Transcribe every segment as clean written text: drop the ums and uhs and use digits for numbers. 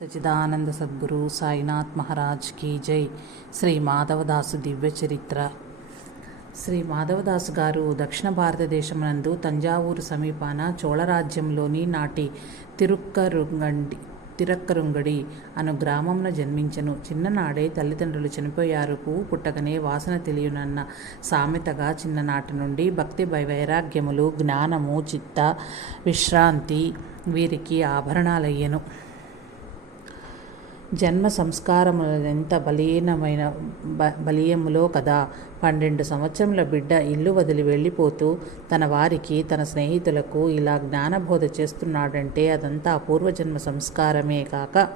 Sachidananda Sadhguru Sainath Maharaj key జై. శ్రీ మాధవదాసు దివ్య చరిత్ర. శ్రీ మాధవదాసు గారు దక్షిణ భారతదేశమునందు తంజావూరు సమీపాన చోళరాజ్యంలోని నాటి తిరక్కరుంగడి అను గ్రామంలో జన్మించెను. చిన్ననాడే తల్లిదండ్రులు చనిపోయారు. పువ్వు పుట్టగానే వాసన తెలియనన్న సామెతగా చిన్ననాటి నుండి భక్తి వైరాగ్యములు, జ్ఞానము, చిత్త విశ్రాంతి వీరికి ఆభరణాలయ్యెను. జన్మ సంస్కారములెంత బలీయములో కదా. 12 సంవత్సరముల బిడ్డ ఇల్లు వదిలి వెళ్ళిపోతూ తన వారికి, తన స్నేహితులకు ఇలా జ్ఞానబోధ చేస్తున్నాడంటే అదంతా పూర్వజన్మ సంస్కారమే కాక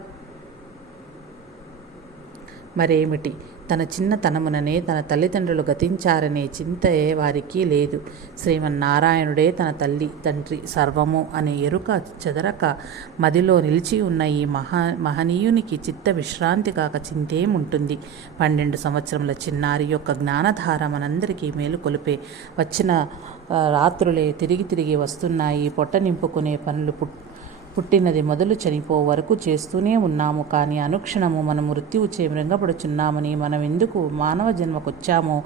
మరేమిటి? తన చిన్నతనముననే తన తల్లిదండ్రులు గతించారనే చింతయే వారికి లేదు. శ్రీమన్నారాయణుడే తన తల్లి, తండ్రి, సర్వము అనే ఎరుక చెదరక మదిలో నిలిచి ఉన్న ఈ మహనీయునికి చిత్త విశ్రాంతి కాక చింతేముంటుంది? 12 సంవత్సరముల చిన్నారి యొక్క జ్ఞానధార మనందరికీ మేలుకొలిపే. వచ్చిన రాత్రులే తిరిగి వస్తున్నాయి. పొట్ట నింపుకునే పనులు పుట్టినది మొదలు చనిపో వరకు చేస్తూనే ఉన్నాము. కానీ అనుక్షణము మనం మృత్యువుచే మృంగపడుచున్నామని, మనం ఎందుకు మానవ జన్మకొచ్చామో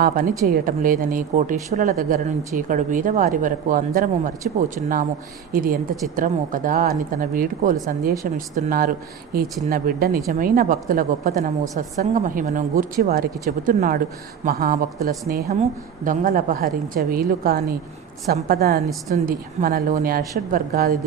ఆ పని చేయటం లేదని కోటీశ్వరుల దగ్గర నుంచి కడు బీదవారి వరకు అందరము మర్చిపోచున్నాము. ఇది ఎంత చిత్రమో కదా అని తన వీడుకోలు సందేశం ఇస్తున్నారు. ఈ చిన్న బిడ్డ నిజమైన భక్తుల గొప్పతనము, సత్సంగ మహిమను గూర్చి వారికి చెబుతున్నాడు. మహాభక్తుల స్నేహము దొంగలపహరించ వీలు కాని సంపదనిస్తుంది. మనలోని అషడ్వర్గాది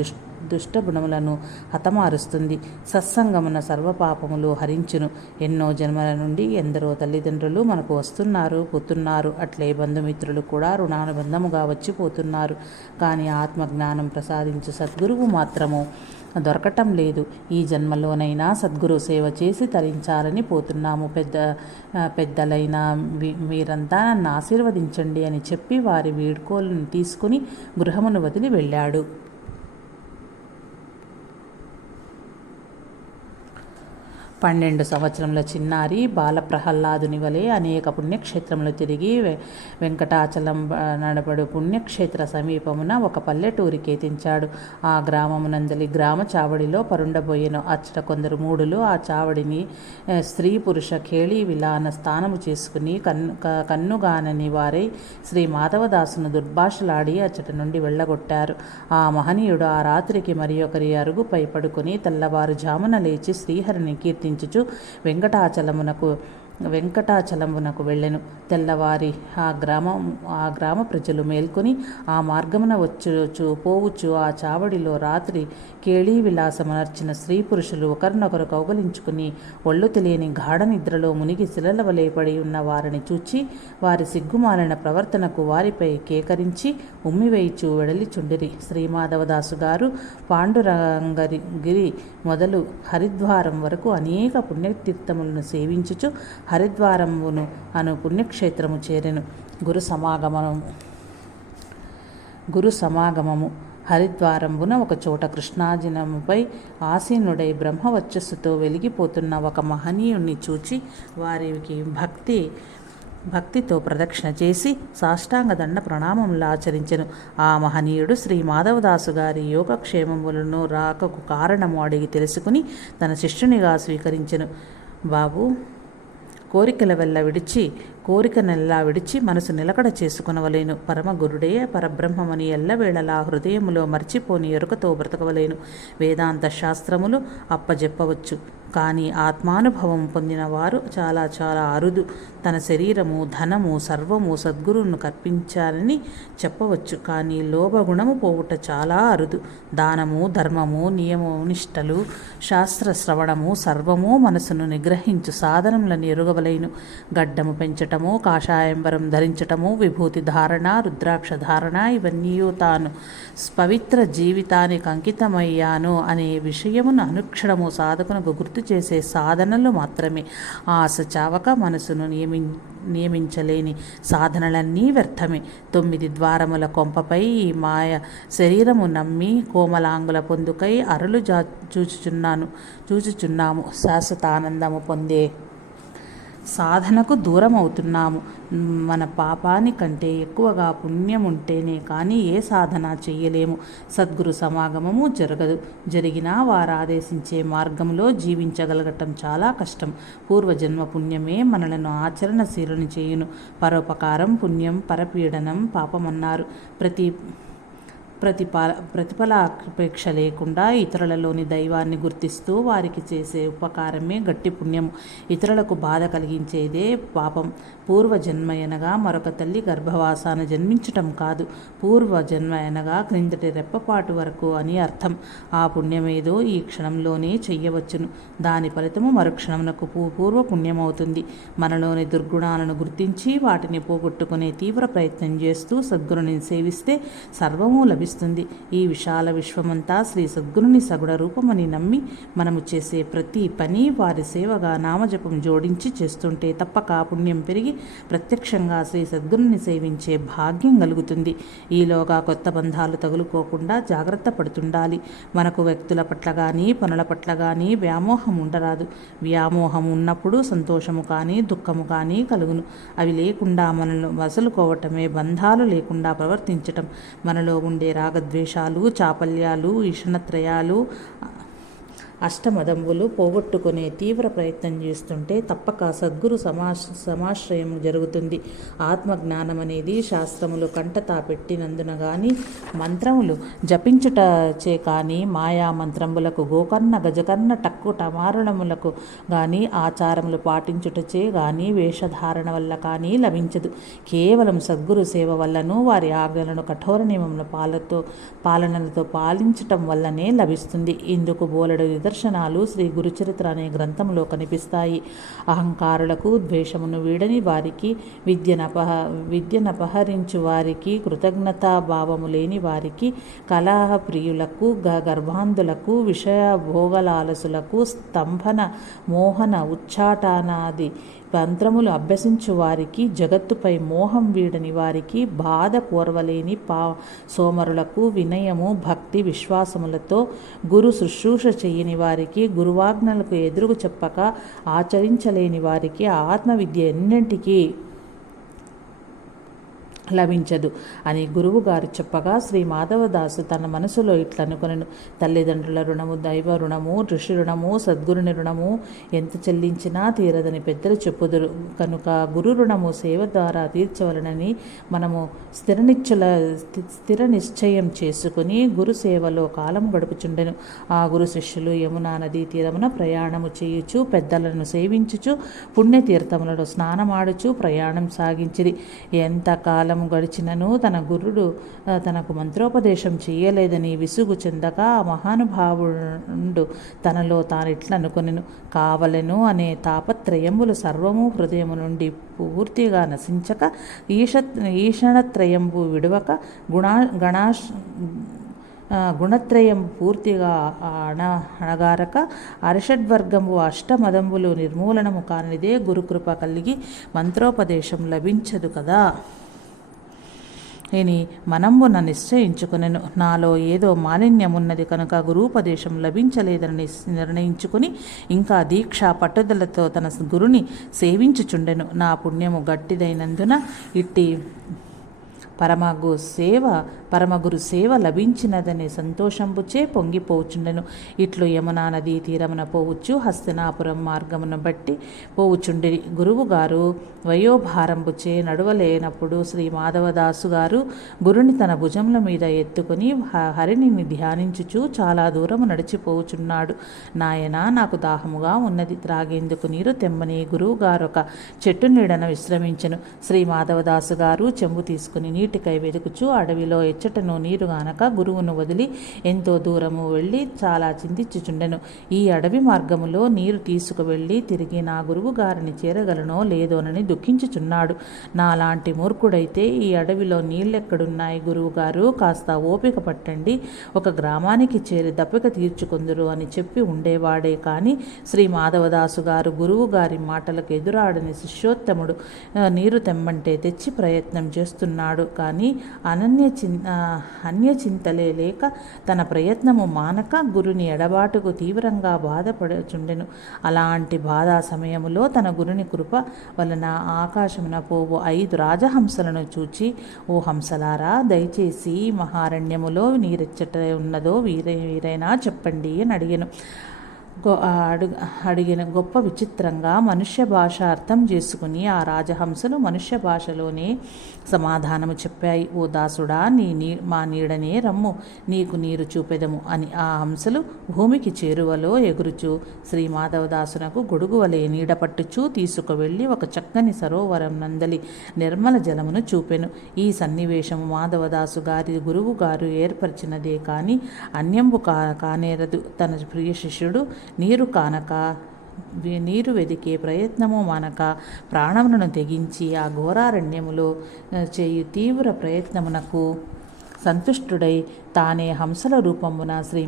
దుష్ట గుణములను హతమారుస్తుంది. సత్సంగమున సర్వపాపములు హరించును. ఎన్నో జన్మల నుండి ఎందరో తల్లిదండ్రులు మనకు వస్తున్నారు, పోతున్నారు. అట్లే బంధుమిత్రులు కూడా రుణానుబంధముగా వచ్చిపోతున్నారు. కానీ ఆత్మజ్ఞానం ప్రసాదించు సద్గురువు మాత్రము దొరకటం లేదు. ఈ జన్మలోనైనా సద్గురు సేవ చేసి తరించాలని పోతున్నాము. పెద్దలైన మీరంతా నన్ను ఆశీర్వదించండి అని చెప్పి వారి వీడ్కోలును తీసుకుని గృహమును వదిలి వెళ్ళాడు. 12 సంవత్సరముల చిన్నారి బాలప్రహ్లాదుని వలె అనేక పుణ్యక్షేత్రములు తిరిగి వెంకటాచలం నడబడు పుణ్యక్షేత్ర సమీపమున ఒక పల్లెటూరికి ఎతించాడు. ఆ గ్రామమునందలి గ్రామ చావడిలో పరుండబోయెను. అచ్చట కొందరు మూడులు ఆ చావడిని స్త్రీ పురుష ఖేళీ విలాన స్థానము చేసుకుని కన్నుగానని వారై శ్రీ మాధవదాసును దుర్భాషలాడి అచ్చట నుండి వెళ్ళగొట్టారు. ఆ మహనీయుడు ఆ రాత్రికి మరి ఒకరి అరుగుపై పడుకొని తెల్లవారుజామున లేచి శ్రీహరిని కీర్తించుచు వెంకటాచలమునకు వెళ్ళెను. తెల్లవారి ఆ గ్రామ ప్రజలు మేల్కొని ఆ మార్గమున పోవచ్చు ఆ చావడిలో రాత్రి కేళీ విలాసమనర్చిన స్త్రీ పురుషులు ఒకరినొకరు కౌగలించుకుని ఒళ్ళు తెలియని గాఢ నిద్రలో మునిగి శిలల వలె పడి ఉన్న వారిని చూచి వారి సిగ్గుమాలిన ప్రవర్తనకు వారిపై కేకరించి ఉమ్మివేయిచు వెడలిచుండిరి. శ్రీమాధవదాసు గారు పాండురంగగిరి మొదలు హరిద్వారం వరకు అనేక పుణ్యతీర్థములను సేవించుచు హరిద్వారమును అను పుణ్యక్షేత్రము చేరెను. గురు సమాగమము. హరిద్వారంబున ఒక చోట కృష్ణాజినముపై ఆసీనుడై బ్రహ్మవర్చస్సుతో వెలిగిపోతున్న ఒక మహనీయుణ్ణి చూచి వారికి భక్తితో ప్రదక్షిణ చేసి సాష్టాంగ దండ ప్రణామములు ఆచరించెను. ఆ మహనీయుడు శ్రీ మాధవదాసు గారి యోగక్షేమములను రాకకు కారణము అడిగి తెలుసుకుని తన శిష్యునిగా స్వీకరించెను. బాబు, కోరికనెల్లా విడిచి మనసు నిలకడ చేసుకునవలేను. పరమగురుడే పరబ్రహ్మమని ఎల్లవేళలా హృదయములో మర్చిపోని ఎరుకతో బ్రతకవలేను. వేదాంత శాస్త్రములు అప్పజెప్పవచ్చు, కానీ ఆత్మానుభవం పొందిన వారు చాలా చాలా అరుదు. తన శరీరము, ధనము, సర్వము సద్గురువును కర్పించాలని చెప్పవచ్చు, కానీ లోభగుణము పోవుట చాలా అరుదు. దానము, ధర్మము, నియమనిష్టలు, శాస్త్ర శ్రవణము సర్వము మనసును నిగ్రహించు సాధనములను ఎరుగవలేను. గడ్డము పెంచటము, కాషాయంబరం ధరించటము, విభూతి ధారణ, రుద్రాక్ష ధారణ ఇవన్నీ తాను పవిత్ర జీవితానికి అంకితమయ్యాను అనే విషయమును అనుక్షణము సాధకునకు గుర్తు చేసే సాధనలు మాత్రమే. ఆశ చావక మనసును నియమించలేని సాధనలన్నీ వ్యర్థమే. 9 ద్వారముల కొంపపై ఈ మాయ శరీరము నమ్మి కోమలాంగుల పొందుకై అరలు చూచుచున్నాము. శాశ్వత ఆనందము పొందే సాధనకు దూరం అవుతున్నాము. మన పాపానికంటే ఎక్కువగా పుణ్యం ఉంటేనే కానీ ఏ సాధన చెయ్యలేము. సద్గురు సమాగమము జరగదు. జరిగినా వారు ఆదేశించే మార్గంలో జీవించగలగటం చాలా కష్టం. పూర్వజన్మ పుణ్యమే మనలను ఆచరణశీలను చేయును. పరోపకారం పుణ్యం, పరపీడనం పాపమన్నారు. ప్రతిఫలాపేక్ష లేకుండా ఇతరులలోని దైవాన్ని గుర్తిస్తూ వారికి చేసే ఉపకారమే గట్టి పుణ్యము. ఇతరులకు బాధ కలిగించేదే పాపం. పూర్వజన్మ అనగా మరొక తల్లి గర్భవాసాన జన్మించటం కాదు. పూర్వజన్మ అనగా క్రిందటి రెప్పపాటు వరకు అని అర్థం. ఆ పుణ్యమేదో ఈ క్షణంలోనే చెయ్యవచ్చును. దాని ఫలితము మరుక్షణమునకు పూర్వపుణ్యమవుతుంది. మనలోని దుర్గుణాలను గుర్తించి వాటిని పోగొట్టుకునే తీవ్ర ప్రయత్నం చేస్తూ సద్గురుని సేవిస్తే సర్వము లభిస్తుంది. ఈ విశాల విశ్వమంతా శ్రీ సద్గురుని సగుణ రూపమని నమ్మి మనము చేసే ప్రతి పని వారి సేవగా నామజపం జోడించి చేస్తుంటే తప్పక పుణ్యం పెరిగి ప్రత్యక్షంగా శ్రీ సద్గురుని సేవించే భాగ్యం కలుగుతుంది. ఈలోగా కొత్త బంధాలు తగులుకోకుండా జాగ్రత్త పడుతుండాలి. మనకు వ్యక్తుల పట్ల కానీ పనుల పట్ల కానీ వ్యామోహం ఉండరాదు. వ్యామోహం ఉన్నప్పుడు సంతోషము కానీ దుఃఖము కానీ కలుగును. అవి లేకుండా మనల్ని వసలుకోవటమే బంధాలు లేకుండా ప్రవర్తించటం. మనలో ఉండే రాగద్వేషాలు, చాపల్యాలు, ఈషణత్రయాలు, అష్టమదంబులు పోగొట్టుకునే తీవ్ర ప్రయత్నం చేస్తుంటే తప్పక సద్గురు సమాశ్రయం జరుగుతుంది. ఆత్మజ్ఞానం అనేది శాస్త్రములు కంటతా పెట్టినందున కానీ మంత్రములు జపించుటచే కానీ మాయా మంత్రములకు గోకర్ణ గజకర్ణ టక్కు టమారణములకు కానీ ఆచారములు పాటించుటచే కానీ వేషధారణ వల్ల కానీ లభించదు. కేవలం సద్గురు సేవ వల్లను వారి ఆజ్ఞలను కఠోర నియమముల పాలనలతో పాలించటం వల్లనే లభిస్తుంది. ఇందుకు బోలెడు నిదర్శనాలు శ్రీ గురుచరిత్ర అనే గ్రంథంలో కనిపిస్తాయి. అహంకారులకు, ద్వేషమును వీడని వారికి, విద్యనపహరించు వారికి, కృతజ్ఞతాభావము లేని వారికి, కలహప్రియులకు, గర్భాంధులకు, విషయ భోగలాలసులకు, స్తంభన మోహన ఉచ్చాటనాది మంత్రములు అభ్యసించు వారికి, జగత్తుపై మోహం వీడని వారికి, బాధ కోర్వలేని సోమరులకు, వినయము భక్తి విశ్వాసములతో గురు శుశ్రూష చేయని వారికి, గురువాజ్ఞలకు ఎదురు చెప్పక ఆచరించలేని వారికి ఆత్మవిద్య ఎన్నింటికీ లభించదు అని గురువుగారు చెప్పగా శ్రీ మాధవదాసు తన మనసులో ఇట్లనుకొనెను. తల్లిదండ్రుల రుణము, దైవ రుణము, ఋషి రుణము, సద్గురుని రుణము ఎంత చెల్లించినా తీరదని పెద్దలు చెప్పుదురు. కనుక గురు రుణము సేవ ద్వారా తీర్చవలనని మనము స్థిర నిశ్చయం చేసుకుని గురు సేవలో కాలం గడుపుచుండెను. ఆ గురు శిష్యులు యమునా నదీ తీరమున ప్రయాణము చేయుచు, పెద్దలను సేవించుచు, పుణ్యతీర్థములలో స్నానమాడుచు ప్రయాణం సాగించిరి. ఎంతకాలం గడిచినను తన గురుడు తనకు మంత్రోపదేశం చేయలేదని విసుగు చెందక ఆ మహానుభావుడు తనలో తానిట్లనుకొనెను. కావలెను అనే తాపత్రయములు సర్వము హృదయము నుండి పూర్తిగా నశించక, ఈషణత్రయంబు విడవక, గుణత్రయం పూర్తిగా అణగారక, అరిషడ్వర్గము అష్టమదంబులు నిర్మూలనము కానిదే గురుకృప కలిగి మంత్రోపదేశం లభించదు కదా అని మనంబున నిశ్చయించుకునెను. నాలో ఏదో మాలిన్యమున్నది కనుక గురూపదేశం లభించలేదని నిర్ణయించుకుని ఇంకా దీక్షా పట్టుదలతో తన గురుని సేవించుచుండెను. నా పుణ్యము గట్టిదైనందున ఇట్టి పరమగురు సేవ లభించినదని సంతోషంబుచే పొంగిపోవుచుండెను. ఇట్లు యమునా నదీ తీరమున పోవచ్చు హస్తినాపురం మార్గమును బట్టి పోవుచుండిరి. గురువుగారు వయోభారంబుచే నడవలేనప్పుడు శ్రీ మాధవదాసు గారు గురుని తన భుజముల మీద ఎత్తుకుని హరిని ధ్యానించుచు చాలా దూరము నడిచిపోవుచున్నాడు. నాయనా, నాకు దాహముగా ఉన్నది, త్రాగేందుకు నీరు తెమ్మని గురువుగారు ఒక చెట్టు నీడన విశ్రమించెను. శ్రీ మాధవదాసు గారు చెంబు తీసుకుని నీటికై వెతుకుచు అడవిలో ఎచ్చటను నీరు గానక గురువును వదిలి ఎంతో దూరము వెళ్ళి చాలా చింతించుచుండెను. ఈ అడవి మార్గములో నీరు తీసుకువెళ్ళి తిరిగి నా గురువు గారిని చేరగలనో లేదోనని దుఃఖించుచున్నాడు. నాలాంటి మూర్ఖుడైతే ఈ అడవిలో నీళ్ళెక్కడున్నాయి గురువుగారు, కాస్త ఓపిక పట్టండి, ఒక గ్రామానికి చేరి దప్పిక తీర్చుకుందురు అని చెప్పి ఉండేవాడే కానీ శ్రీ మాధవదాసు గారు గురువు గారి మాటలకు ఎదురాడని శిష్యోత్తముడు నీరు తెమ్మంటే తెచ్చి ప్రయత్నం చేస్తున్నాడు. కానీ అన్యచింతలే లేక తన ప్రయత్నము మానక గురుని ఎడబాటుకు తీవ్రంగా బాధపడుచుండెను. అలాంటి బాధా సమయములో తన గురుని కృప వలన ఆకాశమున పోవు 5 రాజహంసలను చూచి, ఓ హంసలారా, దయచేసి మహారణ్యములో నీరెచ్చట ఉన్నదో వీరైనా చెప్పండి అని అడిగిన గొప్ప విచిత్రంగా మనుష్య భాష అర్థం చేసుకుని ఆ రాజహంసలు మనుష్య భాషలోనే సమాధానము చెప్పాయి. ఓ దాసుడా, మా నీడనే రమ్ము, నీకు నీరు చూపెదము అని ఆ హంసలు భూమికి చేరువలో ఎగురుచు శ్రీ మాధవదాసునకు గొడుగువలే నీడ పట్టుచూ తీసుకువెళ్ళి ఒక చక్కని సరోవరం నందలి నిర్మల జలమును చూపెను. ఈ సన్నివేశము మాధవదాసు గారి గురువు గారు ఏర్పరిచినదే కానీ అన్యంబు కానేరదు. తన ప్రియ శిష్యుడు నీరు వెదికే ప్రయత్నము మానక ప్రాణములను తెగించి ఆ ఘోరారణ్యములో చేయు తీవ్ర ప్రయత్నమునకు సంతుష్టుడై తానే హంసల రూపమున శ్రీ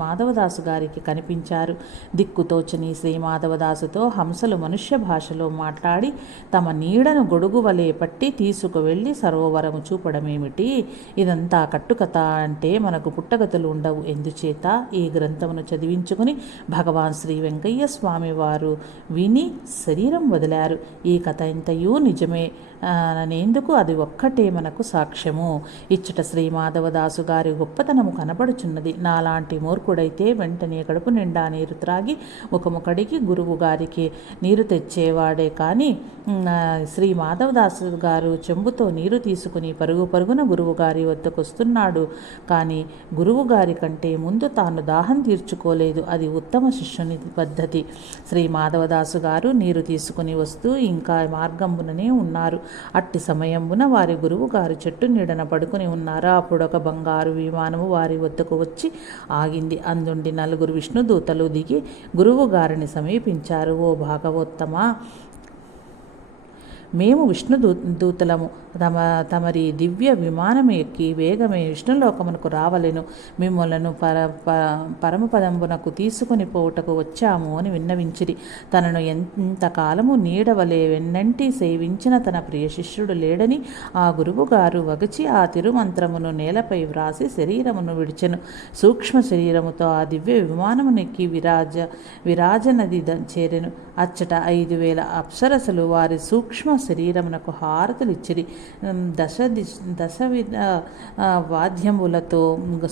మాధవదాసు గారికి కనిపించారు. దిక్కుతోచని శ్రీ మాధవదాసుతో హంసలు మనుష్య భాషలో మాట్లాడి తమ నీడను గొడుగు వలె పట్టి తీసుకువెళ్ళి సరోవరము చూపడమేమిటి? ఇదంతా కట్టుకథ అంటే మనకు పుట్టగతులు ఉండవు. ఎందుచేత ఈ గ్రంథమును చదివించుకుని భగవాన్ శ్రీ వెంకయ్య స్వామి వారు విని శరీరం వదిలారు. ఈ కథ ఎంతయూ నిజమే అనేందుకు అది ఒక్కటే మనకు సాక్ష్యము. ఇచ్చట శ్రీ మాధవదాసు గారి గొప్పతనము కనపడుచున్నది. నాలాంటి మూర్ఖుడైతే వెంటనే కడుపు నిండా నీరు త్రాగి ముఖము కడిగి గురువు గారికి నీరు తెచ్చేవాడే కానీ శ్రీ మాధవదాసు గారు చెంబుతో నీరు తీసుకుని పరుగున గురువు గారి వద్దకు వస్తున్నాడు. కానీ గురువు గారి కంటే ముందు తాను దాహం తీర్చుకోలేదు. అది ఉత్తమ శిష్యుని పద్ధతి. శ్రీ మాధవదాసు గారు నీరు తీసుకుని వస్తూ ఇంకా మార్గంబుననే ఉన్నారు. అట్టి సమయంబున వారి గురువు గారు చెట్టు నీడన పడుకుని ఉన్నారు. అప్పుడు ఒక బంగారు విమానము వారి వద్దకు వచ్చి ఆగింది. అందుండి 4 విష్ణుదూతలు దిగి గురువు గారిని సమీపించారు. ఓ భాగవోత్తమా, మేము విష్ణుదూతలము. తమరి దివ్య విమానం ఎక్కి వేగమే విష్ణులోకమునకు రావలెను. మిమ్మలను పరమపదంబునకు తీసుకుని పోవుటకు వచ్చాము అని విన్నవించిరి. తనను ఎంతకాలము నీడవలే వెన్నంటి సేవించిన తన ప్రియ శిష్యుడు లేడని ఆ గురువుగారు వగచి ఆ తిరుమంత్రమును నేలపై వ్రాసి శరీరమును విడిచెను. సూక్ష్మ శరీరముతో ఆ దివ్య విమానమునెక్కి విరాజనది చేరెను. అచ్చట 5,000 అప్సరసలు వారి సూక్ష్మ శరీరమునకు హారతులిచ్చిరి. దశవిధ వాద్యములతో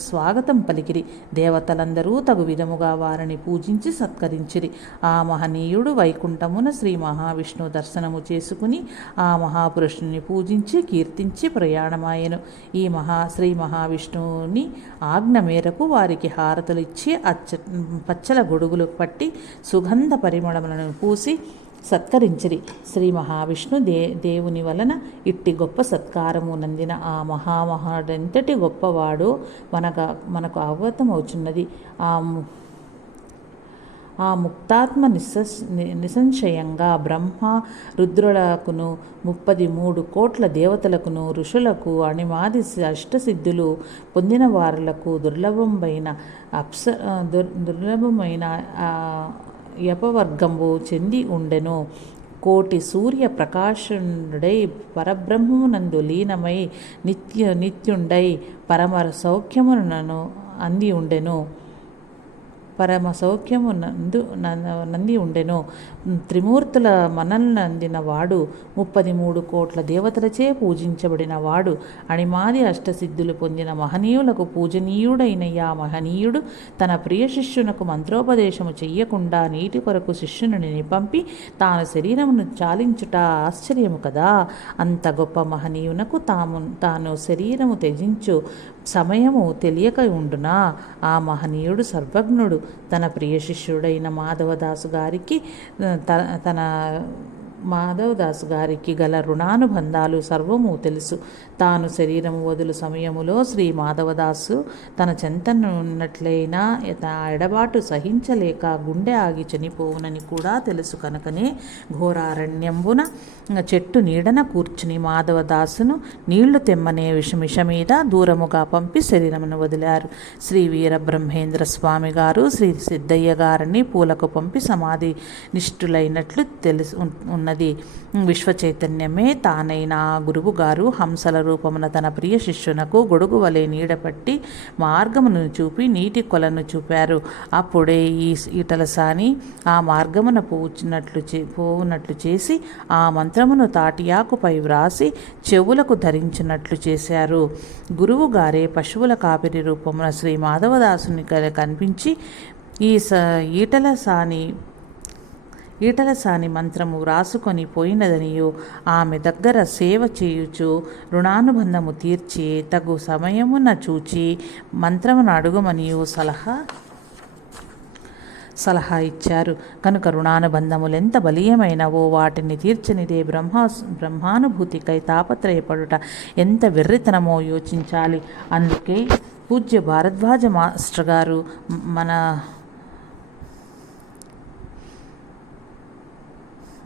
స్వాగతం పలికిరి. దేవతలందరూ తగు విధముగా వారిని పూజించి సత్కరించిరి. ఆ మహనీయుడు వైకుంఠమున శ్రీ మహావిష్ణు దర్శనము చేసుకుని ఆ మహాపురుషుని పూజించి కీర్తించి ప్రయాణమాయెను. ఈ శ్రీ మహావిష్ణువుని ఆజ్ఞ మేరకు వారికి హారతులిచ్చి పచ్చల గొడుగులు పట్టి సుగంధ పరిమళములను పూసి సత్కరించిరి. శ్రీ మహావిష్ణు దేవుని వలన ఇట్టి గొప్ప సత్కారము నందిన ఆ మహామహాడెంతటి గొప్పవాడో మనకు అవగతమవుచున్నది. ఆ ముక్తాత్మ నిస్సంశయంగా బ్రహ్మ రుద్రులకును 33 కోట్ల దేవతలకును ఋషులకు అణిమాది అష్టసిద్ధులు పొందిన వారులకు దుర్లభమైన యపవర్గంబు చెంది ఉండెను. కోటి సూర్య ప్రకాశుడై పరబ్రహ్మమునందు లీనమై నిత్యుండై పరమ సౌఖ్యమునను అంది ఉండెను. నంది ఉండెను. త్రిమూర్తుల మనల్నందిన వాడు, 33 కోట్ల దేవతలచే పూజించబడిన వాడు, అణిమాది అష్టసిద్ధులు పొందిన మహనీయులకు పూజనీయుడైన ఆ మహనీయుడు తన ప్రియ శిష్యునకు మంత్రోపదేశము చెయ్యకుండా నీటి కొరకు శిష్యుని పంపి తాను శరీరమును చాలించుట ఆశ్చర్యము కదా. అంత గొప్ప మహనీయునకు తాను శరీరము త్యజించు సమయము తెలియక ఉండునా? ఆ మహనీయుడు సర్వజ్ఞుడు. తన ప్రియ శిష్యుడైన మాధవదాసు గారికి గల రుణానుబంధాలు సర్వము తెలుసు. తాను శరీరము వదులు సమయములో శ్రీ మాధవదాసు తన చెంతనున్నట్లయినా ఎడబాటు సహించలేక గుండె ఆగి చనిపోవునని కూడా తెలుసు. కనుకనే ఘోరారణ్యంబున చెట్టు నీడన కూర్చుని మాధవదాసును నీళ్లు తెమ్మనే మిష మీద దూరముగా పంపి శరీరమును వదిలారు. శ్రీ వీరబ్రహ్మేంద్ర స్వామి గారు శ్రీ సిద్ధయ్య గారిని పూలకు పంపి సమాధి నిష్ఠులైనట్లు ఉన్నది. ఉన్నది. విశ్వచైతన్యమే తానైన ఆ గురువుగారు హంసల రూపమున తన ప్రియ శిష్యునకు గొడుగు వలె నీడపట్టి మార్గమును చూపి నీటి కొలను చూపారు. అప్పుడే ఈ ఈటలసాని ఆ మార్గమున పోవునట్లు చేసి ఆ మంత్రమును తాటియాకుపై వ్రాసి చెవులకు ధరించినట్లు చేశారు. గురువు గారే పశువుల కాపిరి రూపమున శ్రీ మాధవదాసుని కనిపించి ఈ ఈటలసాని మంత్రము వ్రాసుకొని పోయినదనియు ఆమె దగ్గర సేవ చేయుచు రుణానుబంధము తీర్చి తగు సమయమున చూచి మంత్రమును అడుగుమనియు సలహా ఇచ్చారు. కనుక రుణానుబంధములెంత బలీయమైనవో వాటిని తీర్చనిదే బ్రహ్మానుభూతికై తాపత్రయపడుట ఎంత వెర్రితనమో యోచించాలి. అందుకే పూజ్య భారద్వాజ మాస్టర్ గారు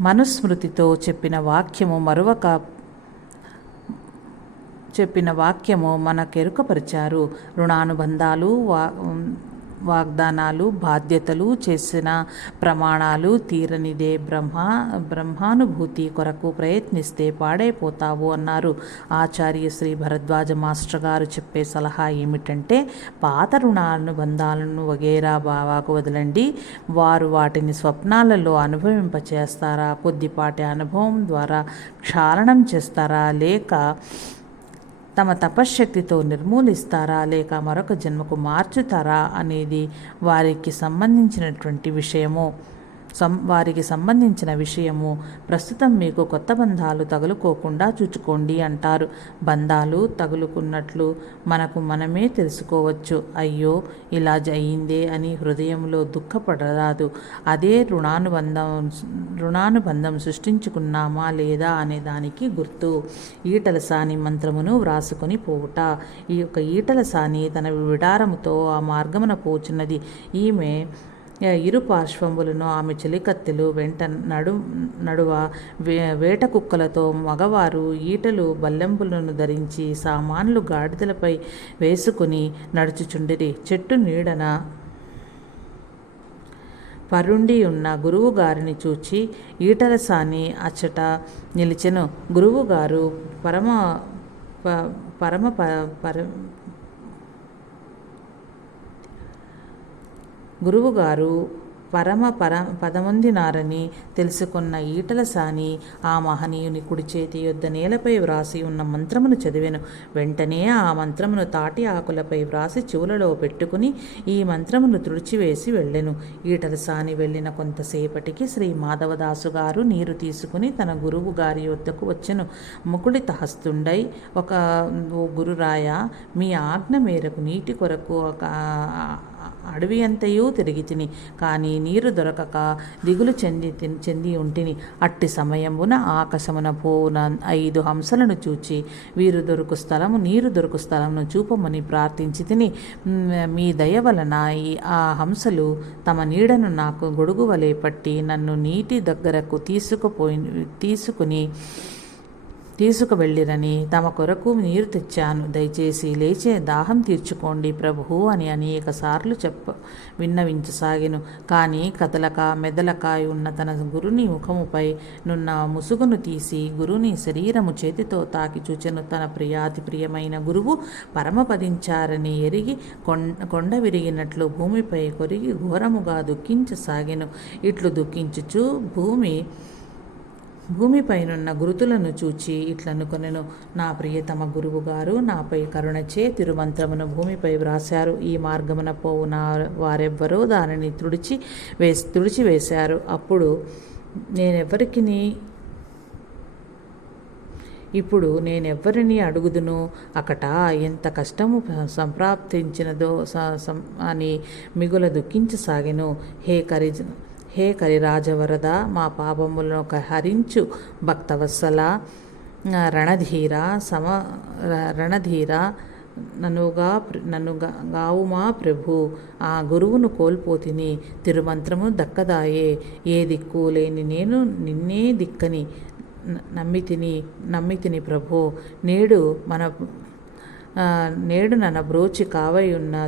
మనుస్మృతితో చెప్పిన వాక్యము మనకెరుకపరిచారు. రుణానుబంధాలు, వాగ్దానాలు, బాధ్యతలు, చేసిన ప్రమాణాలు తీరనిదే బ్రహ్మానుభూతి కొరకు ప్రయత్నిస్తే పాడైపోతావు అన్నారు. ఆచార్య శ్రీ భరద్వాజ మాస్టర్ గారు చెప్పే సలహా ఏమిటంటే, పాత రుణానుబంధాలను వగేరా బావాకు వదలండి. వారు వాటిని స్వప్నాలలో అనుభవింపచేస్తారా, కొద్దిపాటి అనుభవం ద్వారా క్షాళనం చేస్తారా, లేక తమ తపశ్శక్తితో నిర్మూలిస్తారా, లేక మరొక జన్మకు మార్చుతారా అనేది వారికి సంబంధించిన విషయము. ప్రస్తుతం మీకు కొత్త బంధాలు తగులుకోకుండా చూచుకోండి అంటారు. బంధాలు తగులుకున్నట్లు మనమే తెలుసుకోవచ్చు. అయ్యో ఇలా అయిందే అని హృదయంలో దుఃఖపడరాదు. అదే రుణానుబంధం సృష్టించుకున్నామా లేదా అనే దానికి గుర్తు. ఈటలసాని మంత్రమును వ్రాసుకొని పోవుట. ఈ యొక్క ఈటలసాని తన విడారముతో ఆ మార్గమున పోచున్నది. ఈమె ఇరు పార్శ్వములను ఆమె చెలికత్తెలు వెంట నడువ వేట కుక్కలతో మగవారు ఈటలు బల్లెంపులను ధరించి సామాన్లు గాడిదలపై వేసుకుని నడుచుచుండిరి. చెట్టు నీడన పరుండి ఉన్న గురువు గారిని చూచి ఈటలసాని అచ్చట నిలిచెను. గురువుగారు పదమొందినారని తెలుసుకున్న ఈటలసాని ఆ మహనీయుని కుడి చేతి యొద్ద నేలపై వ్రాసి ఉన్న మంత్రమును చదివెను. వెంటనే ఆ మంత్రమును తాటి ఆకులపై వ్రాసి చెవులలో పెట్టుకుని ఈ మంత్రమును తుడిచివేసి వెళ్ళెను. ఈటలసాని వెళ్ళిన కొంతసేపటికి శ్రీ మాధవదాసు గారు నీరు తీసుకుని తన గురువు గారి వద్దకు వచ్చెను. ముకుళిత హస్తుండై, ఓ గురురాయ, మీ ఆజ్ఞ మేరకు నీటి కొరకు అడవి అంతయూ తిరిగి తిని, కానీ నీరు దొరకక దిగులు చెంది ఉంటిని. అట్టి సమయమున ఆకాశమున పోవున 5 హంసలను చూచి నీరు దొరుకు స్థలమును చూపమని ప్రార్థించి తిని, మీ దయ వలన ఆ హంసలు తమ నీడను నాకు గొడుగు వలె పట్టి నన్ను నీటి దగ్గరకు తీసుకువెళ్ళిరని తమ కొరకు నీరు తెచ్చాను. దయచేసి లేచే దాహం తీర్చుకోండి ప్రభు అని అనేక సార్లు విన్నవించసాగెను. కానీ కదలక మెదలక ఉన్న తన గురుని ముఖముపై నున్న ముసుగును తీసి గురుని శరీరము చేతితో తాకి చూచెను. తన ప్రియాతి ప్రియమైన గురువు పరమపదించారని ఎరిగి కొండ విరిగినట్లు భూమిపై కొరిగి ఘోరముగా దుఃఖించసాగెను. ఇట్లు దుఃఖించుచు భూమిపైనున్న గురుతులను చూచి ఇట్లనుకొనెను, నా ప్రియతమ గురువు గారు నాపై కరుణచే తిరుమంత్రమును భూమిపై వ్రాశారు. ఈ మార్గమున పోవున వారెవ్వరో దానిని తుడిచివేశారు. ఇప్పుడు నేనెవ్వరిని అడుగుదును? అకట ఎంత కష్టము సంప్రాప్తించినదో అని మిగుల దుఃఖించసాగెను. హే కరిరాజవరద, మా పాపములను హరించు భక్తవత్సల, రణధీర నన్ను గావుమా ప్రభు. ఆ గురువును కోల్పోతిని, తిరుమంత్రము దక్కదాయే. ఏ దిక్కు లేని నేను నిన్నే దిక్కని నమ్మితిని ప్రభు. నేడు నేడు నన బ్రోచి కావయున్న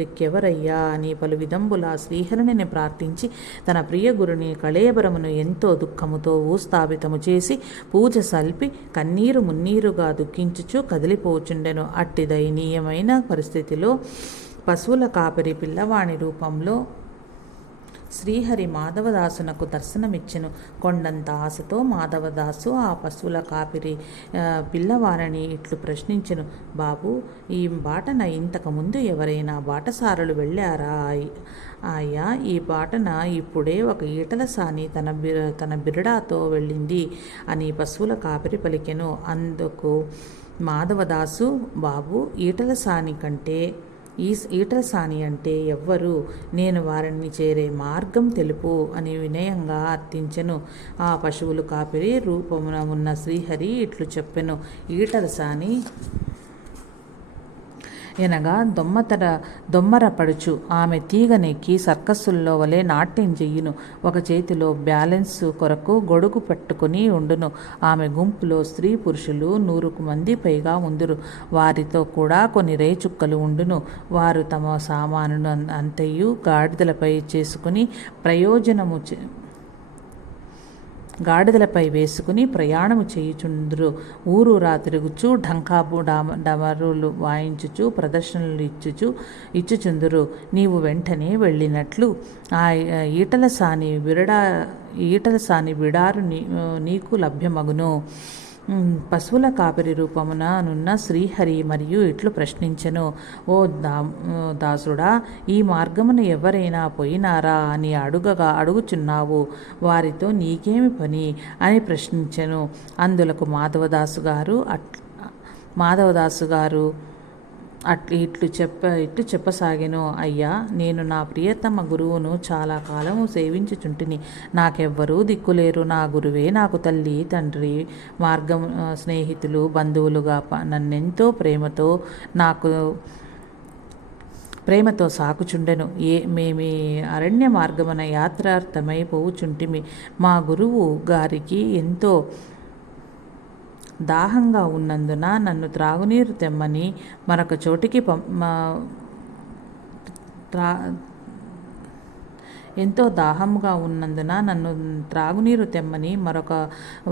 దిక్కెవరయ్యా అని పలు విధంబుల శ్రీహరిని ప్రార్థించి తన ప్రియ గురుని కళేబరమును ఎంతో దుఃఖముతో ఊస్థాపితము చేసి పూజ సల్పి కన్నీరు మున్నీరుగా దుఃఖించుచు కదిలిపోచుండెను. అట్టి దయనీయమైన పరిస్థితిలో పశువుల కాపరి పిల్లవాణి రూపంలో శ్రీహరి మాధవదాసునకు దర్శనమిచ్చెను. కొండంత ఆశతో మాధవదాసు ఆ పశువుల కాపిరి పిల్లవారిని ఇట్లు ప్రశ్నించెను. బాబు, ఈ బాటన ఇంతకుముందు ఎవరైనా బాటసారులు వెళ్ళారా? అయ్యా, ఈ బాటన ఇప్పుడే ఒక ఈటల సాని తన బిరడాతో వెళ్ళింది అని పశువుల కాపిరి పలికెను. అందుకు మాధవదాసు, బాబు, ఈటల సాని అంటే ఎవ్వరు? నేను వారిని చేరే మార్గం తెలుపు అని వినయంగా అర్థించెను. ఆ పశువులు కాపిరి రూపమున ఉన్న శ్రీహరి ఇట్లు చెప్పెను. ఈటల సాని ఎనగా దొమ్మరపడుచు. ఆమె తీగనెక్కి సర్కస్సుల్లో వలె నాట్యం చెయ్యును. ఒక చేతిలో బ్యాలెన్స్ కొరకు గొడుగు పట్టుకుని ఉండును. ఆమె గుంపులో స్త్రీ పురుషులు 100 మంది పైగా ఉందురు. వారితో కూడా కొన్ని రేచుక్కలు ఉండును. వారు తమ సామానును అంతయు గాడిదలపై వేసుకుని ప్రయాణము చేయుచుందురు. ఊరూరా తిరుగుచు ఢంకాబు డమరులు వాయించుచు ప్రదర్శనలు ఇచ్చుచుందురు. నీవు వెంటనే వెళ్ళినట్లు ఆ ఈటల సాని బిడారు నీకు లభ్యమగును. పశువుల కాపరి రూపమున నున్న శ్రీహరి మరియు ఇట్లు ప్రశ్నించెను. ఓ దాసుడా, ఈ మార్గమున ఎవరైనా పోయినారా అని అడుగుచున్నావు. వారితో నీకేమి పని అని ప్రశ్నించెను. అందులకు మాధవదాసు గారు ఇట్లు చెప్పసాగెను. అయ్యా, నేను నా ప్రియతమ గురువును చాలా కాలము సేవించుచుంటిని. నాకెవ్వరూ దిక్కులేరు. నా గురువే నాకు తల్లి, తండ్రి, మార్గం, స్నేహితులు, బంధువులుగా నన్నెంతో ప్రేమతో సాకుచుండెను. మేమి అరణ్య మార్గమున యాత్రార్థమై పోవుచుంటిమి. మా గురువు గారికి ఎంతో దాహంగా ఉన్నందున నన్ను త్రాగునీరు తెమ్మని మరొక చోటికి ఎంతో దాహంగా ఉన్నందున నన్ను త్రాగునీరు తెమ్మని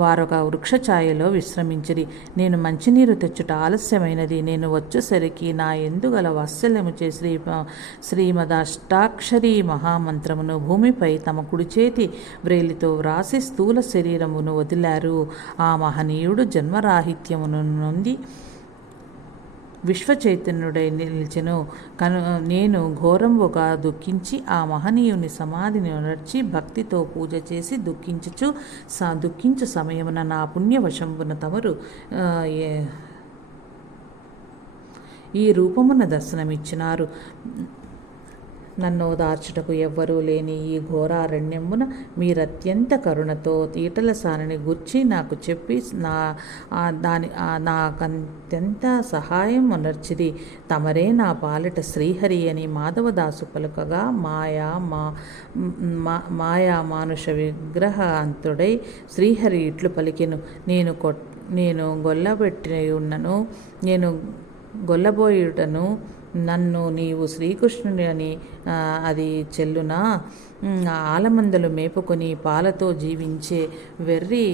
వారొక వృక్షఛాయలో విశ్రమించిరి. నేను మంచినీరు తెచ్చుట ఆలస్యమైనది. నేను వచ్చేసరికి నా ఎందుగల వాత్సల్యము చేసి శ్రీమదాష్టాక్షరీ మహామంత్రమును భూమిపై తమ కుడిచేతి వ్రేలితో వ్రాసి స్థూల శరీరమును వదిలారు. ఆ మహనీయుడు జన్మరాహిత్యమును నొంది విశ్వచైతన్యుడై నిలిచెను. నేను ఘోరంబుగా దుఃఖించి ఆ మహనీయుని సమాధిని నడిచి భక్తితో పూజ చేసి దుఃఖించు సమయమున నా పుణ్యవశంబున తమరు ఈ రూపమున దర్శనమిచ్చినారు. నన్నోదార్చుటకు ఎవ్వరూ లేని ఈ ఘోరారణ్యమున మీరత్యంత కరుణతో ఈటల సానిని గూర్చి నాకు చెప్పి నాకంత్యంత సహాయం అనర్చిది. తమరే నా పాలిట శ్రీహరి అని మాధవదాసు పలుకగా మాయా మానుష విగ్రహాంతుడై శ్రీహరి ఇట్లు పలికెను. నేను గొల్లబోయుటను నన్ను నీవు శ్రీకృష్ణుని అని అది చెల్లునా? ఆలమందలు మేపుకొని పాలతో జీవించే వెర్రి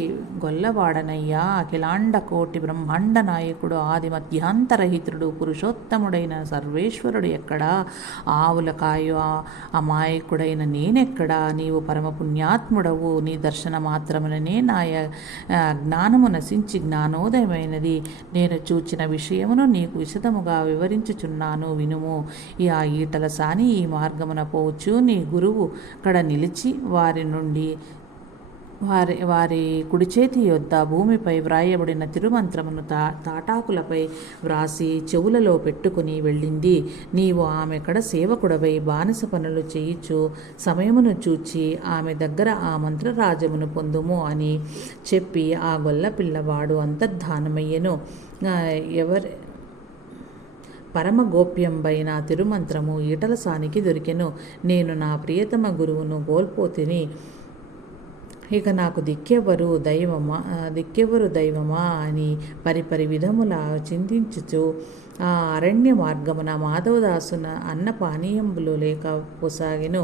గొల్లవాడనయ్యా. అఖిలాండ కోటి బ్రహ్మాండ నాయకుడు, ఆది మధ్యాంతరహితుడు, పురుషోత్తముడైన సర్వేశ్వరుడు ఎక్కడా? ఆవుల కాయు అమాయకుడైన నేనెక్కడా? నీవు పరమ పుణ్యాత్ముడవు. నీ దర్శన మాత్రముననే నా జ్ఞానము నశించి జ్ఞానోదయమైనది. నేను చూచిన విషయమును నీకు విశదముగా వివరించుచున్నాను, వినుము. ఆ ఈటల సాని ఈ మార్గమున పోవచ్చు. నీ గురువు అక్కడ నిలిచి వారి కుడి చేతి యొద్ద భూమిపై వ్రాయబడిన తిరుమంత్రమును తాటాకులపై వ్రాసి చెవులలో పెట్టుకుని వెళ్ళింది. నీవు ఆమె కడ సేవకుడవై బానిస పనులు చేయిచు సమయమును చూచి ఆమె దగ్గర ఆ మంత్రరాజమును పొందుము అని చెప్పి ఆ గొల్ల పిల్లవాడు అంతర్ధానమయ్యెను. పరమ గోప్యంబైన తిరుమంత్రము ఈటల సానికి దొరికెను. నేను నా ప్రియతమ గురువును కోల్పోతిని ఇక నాకు దిక్కెవ్వరు దైవమా అని పరిపరి విధముల చింతించుచు ఆ అరణ్య మార్గమున మాధవదాసున అన్న పానీయంబులు లేక పోసాగెను.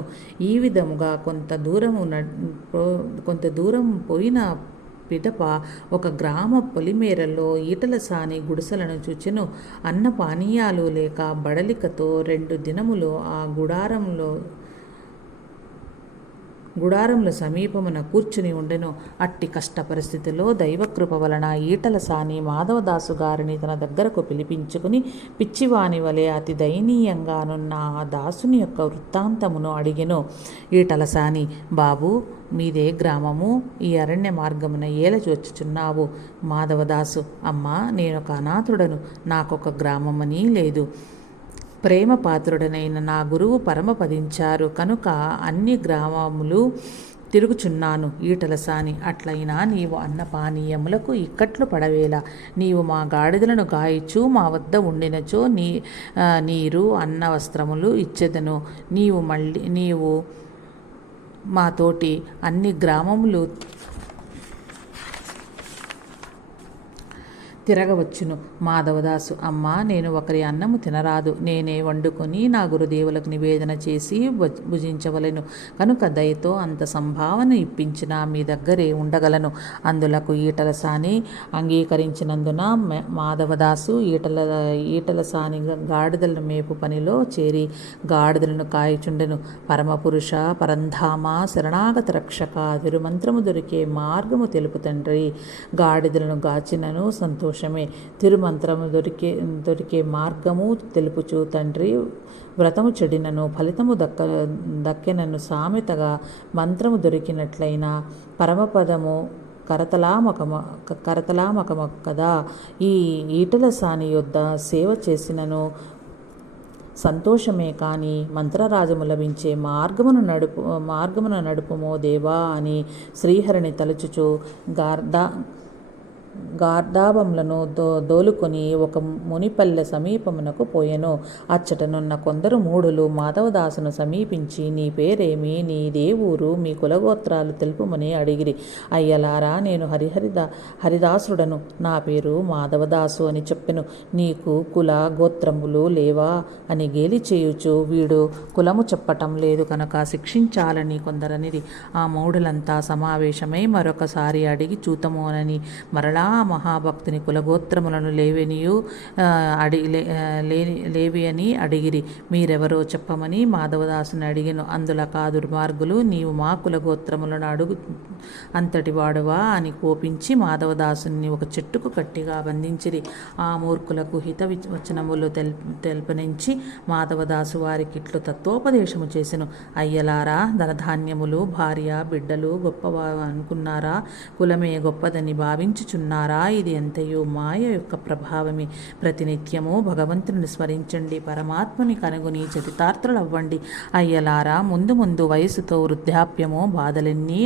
ఈ విధముగా కొంత దూరం పోయిన పిదప ఒక గ్రామ పొలిమేరలో ఈటల సాని గుడిసెలను చూచెను. అన్న పానీయాలు లేక బడలికతో 2 దినములు ఆ గుడారముల సమీపమున కూర్చుని ఉండెను. అట్టి కష్ట పరిస్థితిలో దైవకృప వలన ఈటల సాని మాధవదాసు గారిని తన దగ్గరకు పిలిపించుకుని పిచ్చివాని వలె అతి దయనీయంగానున్న ఆ దాసుని యొక్క వృత్తాంతమును అడిగెను. ఈటల సాని, బాబు, మీదే గ్రామము? ఈ అరణ్య మార్గమున ఏల చూచుచున్నావు? మాధవదాసు, అమ్మా, నేనొక అనాథుడను, నాకొక గ్రామమని లేదు. ప్రేమ పాత్రుడనైన నా గురువు పరమపదించారు కనుక అన్ని గ్రామములు తిరుగుచున్నాను. ఈటల సాని, అట్లయినా నీవు అన్న పానీయములకు ఇక్కట్లు పడవేలా? నీవు మా గాడిదలను గాయచు మా వద్ద ఉండినచో నీరు అన్న వస్త్రములు ఇచ్చెదను. నీవు మాతోటి అన్ని గ్రామములు తిరగవచ్చును. మాధవదాసు, అమ్మా, నేను ఒకరి అన్నము తినరాదు. నేనే వండుకొని నా గురుదేవులకు నివేదన చేసి భుజించవలెను కనుక దయతో అంత సంభావన ఇప్పించిన మీ దగ్గరే ఉండగలను. అందులకు ఈటల సాని అంగీకరించినందున మాధవదాసు ఈటల సాని గాడిదలను మేపు పనిలో చేరి గాడిదలను కాయచుండెను. పరమపురుష, పరంధామ, శరణాగత రక్షక, తిరుమంత్రము దొరికే మార్గము తెలుపు తండ్రి. గాడిదలను గాచినను సంతోషమే. తిరుమంత్రము దొరికే మార్గము తెలుపుచు తండ్రి. వ్రతము చెడినను ఫలితము దక్కెనను సామెతగా మంత్రము దొరికినట్లయిన పరమపదము కరతలామకము కదా. ఈ ఈటల సాని యొద్ద సేవ చేసినను సంతోషమే కాని మంత్రరాజము లభించే మార్గమును నడుపుమో దేవా అని శ్రీహరిని తలుచుచు గార్ధాబములను దోలుకొని ఒక మునిపల్లె సమీపమునకు పోయెను. అచ్చటనున్న కొందరు మూఢులు మాధవదాసును సమీపించి, నీ పేరేమి, నీ దేవూరు, మీ కులగోత్రాలు తెలుపుమని అడిగిరి. అయ్యలారా, నేను హరిదాసుడను, నా పేరు మాధవదాసు అని చెప్పెను. నీకు కుల గోత్రములు లేవా అని గేలి చేయుచు, వీడు కులము చెప్పటం లేదు కనుక శిక్షించాలని కొందరనిది. ఆ మూఢులంతా సమావేశమై మరొకసారి అడిగి చూతమోనని మరలా మహాభక్తుని కులగోత్రములను లేవి అని అడిగిరి. మీరెవరో చెప్పమని మాధవదాసుని అడిగెను. అందులక దుర్మార్గులు, నీవు మా కులగోత్రములను అడుగు అంతటి వాడువా అని కోపించి మాధవదాసుని ఒక చెట్టుకు గట్టిగా బంధించిరి. ఆ మూర్ఖులకు హిత వచనములు తెల్పనించి మాధవదాసు వారికిట్లు తత్వోపదేశము చేసెను. అయ్యలారా, ధనధాన్యములు, భార్య, బిడ్డలు గొప్పవా అనుకున్నారా? కులమే గొప్పదని భావించుచున్నారా? ఇది ఎంతయో మాయ యొక్క ప్రభావమే. ప్రతినిత్యము భగవంతుని స్మరించండి, పరమాత్మని కనుగొని చరితార్థులవ్వండి. అయ్యలారా, ముందు ముందు వయసుతో వృద్ధాప్యము బాధలెన్నీ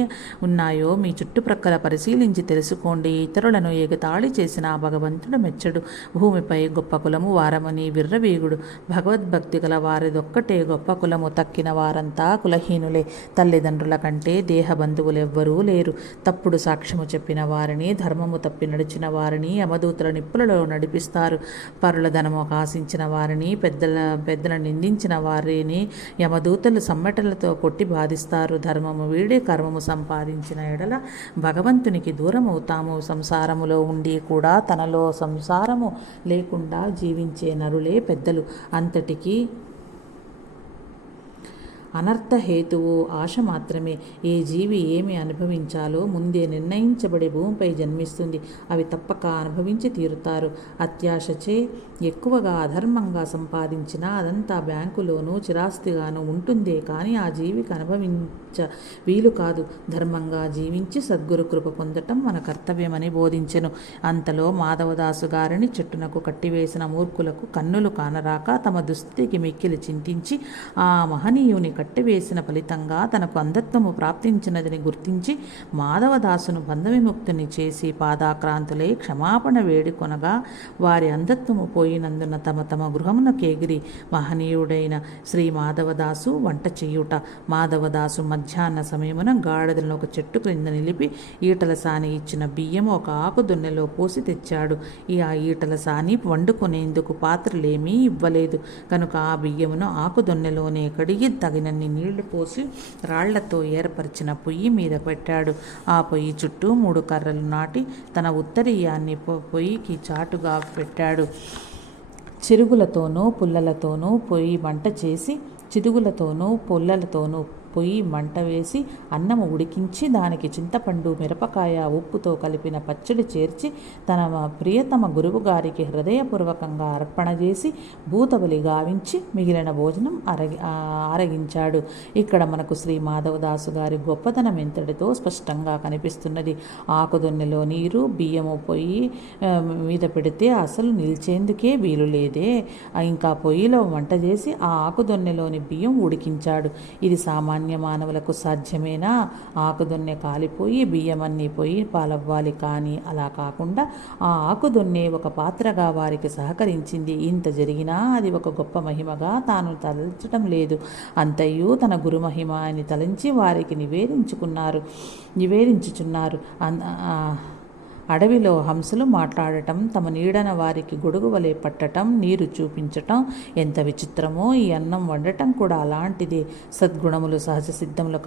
ఉన్నాయో మీ చుట్టుప్రక్కల పరిశీలించి తెలుసుకోండి. ఇతరులను ఎగతాళి చేసిన భగవంతుడు మెచ్చడు. భూమిపై గొప్ప కులము వారమని విర్రవీగుడు. భగవద్భక్తి గల వారిదొక్కటే గొప్ప కులము. తక్కిన వారంతా కులహీనులే. తల్లిదండ్రుల కంటే దేహ బంధువులెవ్వరూ లేరు. తప్పుడు సాక్ష్యము చెప్పిన వారిని, ధర్మము తప్పి నడిచిన వారిని యమదూతల నిప్పులలో నడిపిస్తారు. పరుల ధనము ఆశించిన వారిని, పెద్దల నిందించిన వారిని యమదూతలు సమ్మెటలతో కొట్టి బాధిస్తారు. ధర్మము వీడి కర్మము సంపాదించిన ఎడల భగవంతునికి దూరమవుతాము. సంసారములో ఉండి కూడా తనలో సంసారము లేకుండా జీవించే నరులే పెద్దలు. అంతటికీ అనర్థహేతువు ఆశ మాత్రమే. ఏ జీవి ఏమి అనుభవించాలో ముందే నిర్ణయించబడి భూమిపై జన్మిస్తుంది. అవి తప్పక అనుభవించి తీరుతారు. అత్యాశచే ఎక్కువగా అధర్మంగా సంపాదించినా అదంతా బ్యాంకులోనూ చిరాస్తిగాను ఉంటుందే కానీ ఆ జీవికి అనుభవించ వీలు కాదు. ధర్మంగా జీవించి సద్గురు కృప పొందటం మన కర్తవ్యమని బోధించెను. అంతలో మాధవదాసు గారిని చెట్టునకు కట్టివేసిన మూర్ఖులకు కన్నులు కానరాక తమ దుస్థితికి మిక్కిలి చింతించి ఆ మహనీయుని కట్టివేసిన ఫలితంగా తనకు అంధత్వము ప్రాప్తించినదని గుర్తించి మాధవదాసును బంధవిముక్తుని చేసి పాదాక్రాంతులై క్షమాపణ వేడుకొనగా వారి అంధత్వము పోయినందున తమ తమ గృహమునకేగిరి మహనీయుడైన శ్రీ మాధవదాసు వంట చేయుట. మాధవదాసు మధ్యాహ్న సమయమున గాడిదలను ఒక చెట్టు క్రింద నిలిపి ఈటల సాని ఇచ్చిన బియ్యం ఒక ఆకు దొన్నెలో పోసి తెచ్చాడు. ఆ ఈటల సాని వండుకునేందుకు పాత్రలేమీ ఇవ్వలేదు కనుక ఆ బియ్యమును ఆకు దొన్నెలోనే కడిగి తగినన్ని నీళ్లు పోసి రాళ్లతో ఏర్పరిచిన పొయ్యి మీద పెట్టాడు. ఆ పొయ్యి చుట్టూ 3 కర్రలు నాటి తన ఉత్తరీయాన్ని పొయ్యికి చాటుగా పెట్టాడు. చిరుగులతోనూ పుల్లలతోనూ పొయ్యి మంట చేసి చిరుగులతోనూ పుల్లలతోనూ పొయ్యి మంట వేసి అన్నము ఉడికించి దానికి చింతపండు మిరపకాయ ఉప్పుతో కలిపిన పచ్చడి చేర్చి తన ప్రియతమ గురువుగారికి హృదయపూర్వకంగా అర్పణ చేసి భూతబలి గావించి మిగిలిన భోజనం ఆరగించాడు. ఇక్కడ మనకు శ్రీ మాధవదాసు గారి గొప్పతనం ఎంతటితో స్పష్టంగా కనిపిస్తున్నది. ఆకుదొన్నెలో నీరు బియ్యము పొయ్యి మీద పెడితే అసలు నిలిచేందుకే వీలు లేదే. ఇంకా పొయ్యిలో వంట చేసి ఆ ఆకుదొన్నెలోని బియ్యం ఉడికించాడు. ఇది సామాన్య మానవులకు సాధ్యమేనా? ఆకుదొన్నె కాలిపోయి బియ్యమన్నీ పోయి పాలవ్వాలి. కానీ అలా కాకుండా ఆ ఆకుదొన్నె ఒక పాత్రగా వారికి సహకరించింది. ఇంత జరిగినా అది ఒక గొప్ప మహిమగా తాను తలచటం లేదు. అంతయు తన గురు మహిమ అని తలంచి వారికి నివేదించుచున్నారు. అడవిలో హంసలు మాట్లాడటం, తమ నీడన వారికి గొడుగు వలె పట్టటం, నీరు చూపించటం ఎంత విచిత్రమో! ఈ అన్నం వండటం కూడా అలాంటిదే. సద్గుణములు సహజ సిద్ధములు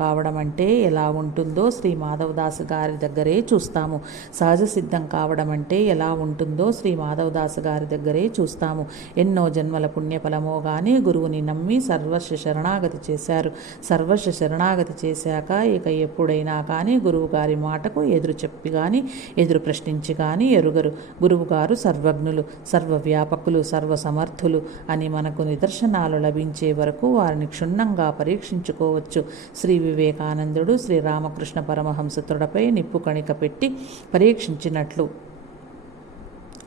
కావడం అంటే ఎలా ఉంటుందో శ్రీ మాధవదాసు గారి దగ్గరే చూస్తాము. సహజ సిద్ధం కావడం అంటే ఎలా ఉంటుందో శ్రీ మాధవదాసు గారి దగ్గరే చూస్తాము. ఎన్నో జన్మల పుణ్యఫలమో గాని గురువుని నమ్మి సర్వస్వ శరణాగతి చేశారు. సర్వస్వ శరణాగతి చేశాక ఇక ఎప్పుడైనా కానీ గురువు గారి మాటకు ఎదురు చెప్పి కానీ ఎదురు ప్రశ్నించి కానీ ఎరుగరు. గురువుగారు సర్వజ్ఞులు, సర్వవ్యాపకులు, సర్వసమర్థులు అని మనకు నిదర్శనాలు లభించే వరకు వారిని క్షుణ్ణంగా పరీక్షించుకోవచ్చు. శ్రీ వివేకానందుడు శ్రీ రామకృష్ణ పరమహంస తొడపై నిప్పు కణిక పెట్టి పరీక్షించినట్లు,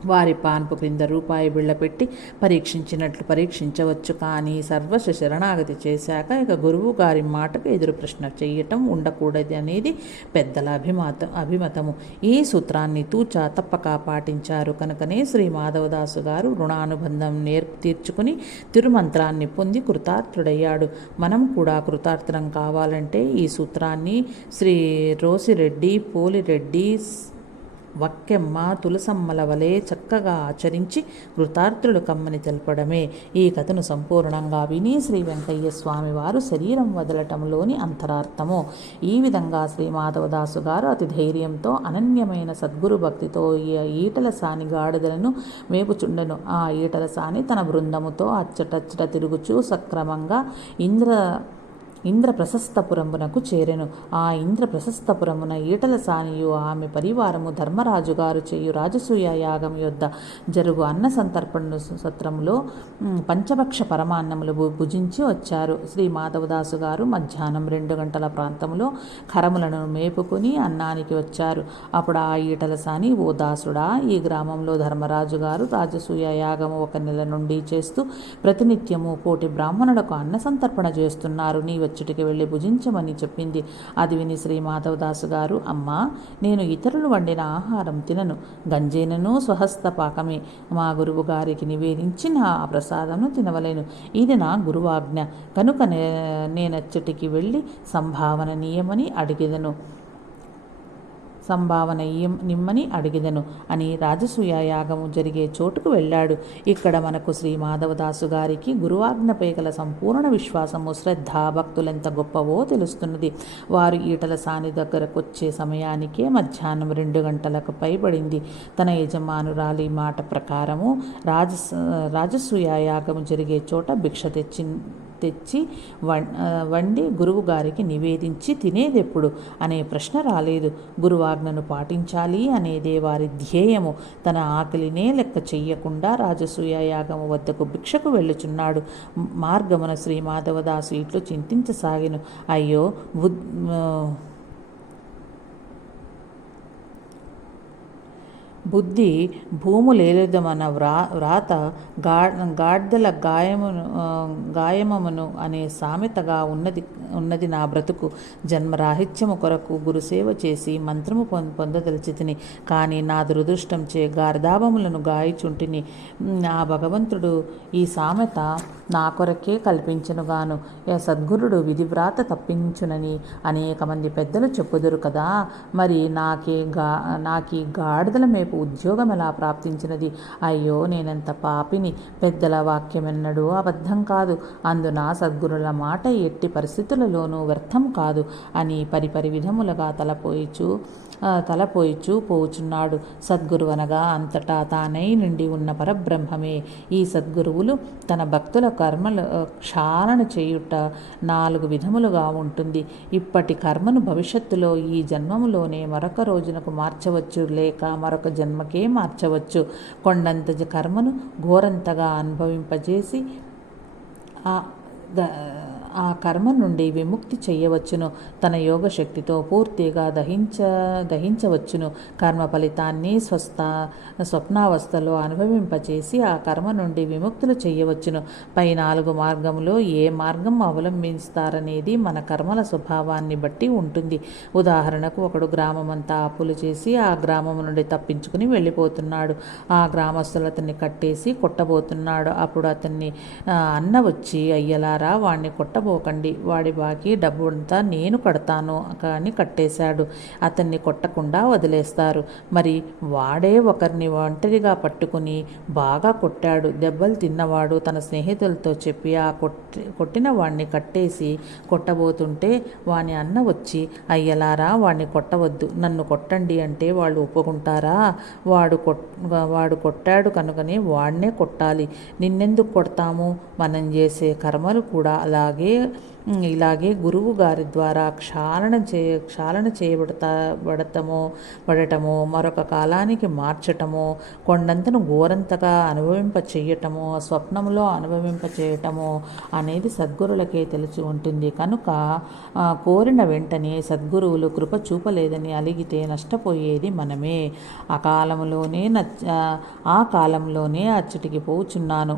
వారి పాన్పు క్రింద రూపాయి బిళ్ళ పెట్టి పరీక్షించినట్లు పరీక్షించవచ్చు. కానీ సర్వస్వ శరణాగతి చేశాక ఇక గురువు గారి మాటకు ఎదురు ప్రశ్న చేయటం ఉండకూడదు అనేది పెద్దల అభిమతము. ఈ సూత్రాన్ని తూచా తప్పక పాటించారు కనుకనే శ్రీ మాధవదాసు గారు రుణానుబంధం తీర్చుకుని తిరుమంత్రాన్ని పొంది కృతార్థుడయ్యాడు. మనం కూడా కృతార్థులం కావాలంటే ఈ సూత్రాన్ని శ్రీ రోసిరెడ్డి, పోలిరెడ్డి, వక్కెమ్మ, తులసమ్మల వలె చక్కగా ఆచరించి కృతార్థులు కమ్మని తెలపడమే. ఈ కథను సంపూర్ణంగా విని శ్రీ వెంకయ్య స్వామి వారు శరీరం వదలటంలోని అంతరార్థము. ఈ విధంగా శ్రీ మాధవదాసు గారు అతి ధైర్యంతో అనన్యమైన సద్గురు భక్తితో ఈటల సాని గాడిదలను మేపుచుండెను. ఆ ఈటల సాని తన బృందముతో అచ్చటచ్చట తిరుగుచూ సక్రమంగా ఇంద్ర ప్రశస్తపురమునకు చేరెను. ఆ ఇంద్ర ప్రశస్తపురమున ఈటల సానియు ఆమె పరివారము ధర్మరాజు గారు చేయు రాజసూయ యాగం యొద్ద జరుగు అన్న సత్రములో పంచభక్ష పరమాన్నములు భుజించి వచ్చారు. శ్రీ మాధవదాసు గారు మధ్యాహ్నం 2 గంటల ప్రాంతంలో ఖరములను మేపుకుని అన్నానికి వచ్చారు. అప్పుడు ఆ ఈటల సాని, ఓ దాసుడా, ఈ గ్రామంలో ధర్మరాజు గారు రాజసూయ యాగము 1 నెల నుండి చేస్తూ ప్రతినిత్యము 1,000 బ్రాహ్మణులకు అన్న సంతర్పణ చేస్తున్నారు. నీ వచ్చుటికి వెళ్ళి భుజించమని చెప్పింది. అది విని శ్రీ మాధవదాసు గారు, అమ్మా, నేను ఇతరులు వండిన ఆహారం తినను, గంజేనను స్వహస్త పాకమే మా గురువు గారికి నివేదించి నా ప్రసాదమును తినవలేను. ఇది నా గురువాజ్ఞ కనుక నేనచ్చటికి వెళ్ళి సంభావన నిమ్మని అడిగిదను అని రాజసూయ యాగము జరిగే చోటుకు వెళ్ళాడు. ఇక్కడ మనకు శ్రీ మాధవదాసు గారికి గురువాజ్ఞపై గల సంపూర్ణ విశ్వాసము, శ్రద్ధ, భక్తులెంత గొప్పవో తెలుస్తున్నది. వారు ఈటల సాని దగ్గరకొచ్చే సమయానికే మధ్యాహ్నం 2 గంటలకు పైబడింది. తన యజమానురాలి మాట ప్రకారము రాజసూయ యాగము జరిగే చోట భిక్ష తెచ్చి వండి గురువు గారికి నివేదించి తినేదెప్పుడు అనే ప్రశ్న రాలేదు. గురువాజ్ఞను పాటించాలి అనేదే వారి ధ్యేయము. తన ఆకలినే లెక్క చెయ్యకుండా రాజసూయ యాగము వద్దకు భిక్షకు వెళ్ళుచున్నాడు. మార్గమున శ్రీ మాధవదాసు ఇట్లు చింతించసాగెను. అయ్యో, బుద్ధి భూములేలుదమన వ్రాత గాడ్దల గాయమమును అనే సామెతగా ఉన్నది నా బ్రతుకు. జన్మరాహిత్యము కొరకు గురుసేవ చేసి మంత్రము పొందదలిచితిని. కానీ నా దురదృష్టం చే గార్ధాభములను గాయచుంటిని. ఆ భగవంతుడు ఈ సామెత నా కొరకే కల్పించునుగాను. సద్గురుడు విధివ్రాత తప్పించునని అనేక మంది పెద్దలు చెప్పుదురు కదా. మరి నాకీ గాడిదల మేపు ఉద్యోగం ఎలా ప్రాప్తించినది? అయ్యో, నేనెంత పాపిని! పెద్దల వాక్యమెన్నడూ అబద్ధం కాదు. అందున సద్గురుల మాట ఎట్టి పరిస్థితులలోనూ వ్యర్థం కాదు అని పరిపరి విధములుగా తలపోయిచూ పోచున్నాడు. సద్గురు అనగా అంతటా తానై నిండి ఉన్న పరబ్రహ్మమే. ఈ సద్గురువులు తన భక్తుల కర్మలు క్షాళన చేయుట 4 విధములుగా ఉంటుంది. ఇప్పటి కర్మను భవిష్యత్తులో ఈ జన్మములోనే మరొక రోజునకు మార్చవచ్చు, లేక మరొక జన్మకే మార్చవచ్చు. కొండంత కర్మను ఘోరంతగా అనుభవింపజేసి ఆ కర్మ నుండి విముక్తి చేయవచ్చును. తన యోగశక్తితో పూర్తిగా దహించవచ్చును. కర్మ ఫలితాన్ని స్వప్నావస్థలో అనుభవింపచేసి ఆ కర్మ నుండి విముక్తులు చేయవచ్చును. పై 4 మార్గంలో ఏ మార్గం అవలంబిస్తారనేది మన కర్మల స్వభావాన్ని బట్టి ఉంటుంది. ఉదాహరణకు, ఒకడు గ్రామమంతా అప్పులు చేసి ఆ గ్రామం నుండి తప్పించుకుని వెళ్ళిపోతున్నాడు. ఆ గ్రామస్తులు అతన్ని కట్టేసి కొట్టబోతున్నాడు. అప్పుడు అతన్ని అన్న వచ్చి, అయ్యలారా, వాణ్ణి కొట్టబోకండి, వాడి బాకీ డబ్బు అంతా నేను కడతాను కానీ కట్టేశాడు. అతన్ని కొట్టకుండా వదిలేస్తారు. మరి వాడే ఒకరిని ఒంటరిగా పట్టుకుని బాగా కొట్టాడు. దెబ్బలు తిన్నవాడు తన స్నేహితులతో చెప్పి ఆ కొట్టిన వాణ్ణి కట్టేసి కొట్టబోతుంటే వాని అన్న వచ్చి, అయ్యలారా, వాణ్ణి కొట్టవద్దు, నన్ను కొట్టండి అంటే వాళ్ళు ఒప్పుకుంటారా? వాడు కొట్టాడు కనుకనే వాడినే కొట్టాలి. నిన్నెందుకు కొడతాము? మనం చేసే కర్మలు కూడా ఇలాగే గురువు గారి ద్వారా క్షాళన చేయబడటమో మరొక కాలానికి మార్చటమో, కొండంతను ఘోరంతగా అనుభవింప చేయటమో, స్వప్నంలో అనుభవింప చేయటమో అనేది సద్గురులకే తెలిసి ఉంటుంది. కనుక కోరిన వెంటనే సద్గురువులు కృప చూపలేదని అలిగితే నష్టపోయేది మనమే. ఆ కాలంలోనే అచ్చటికి పోచున్నాను.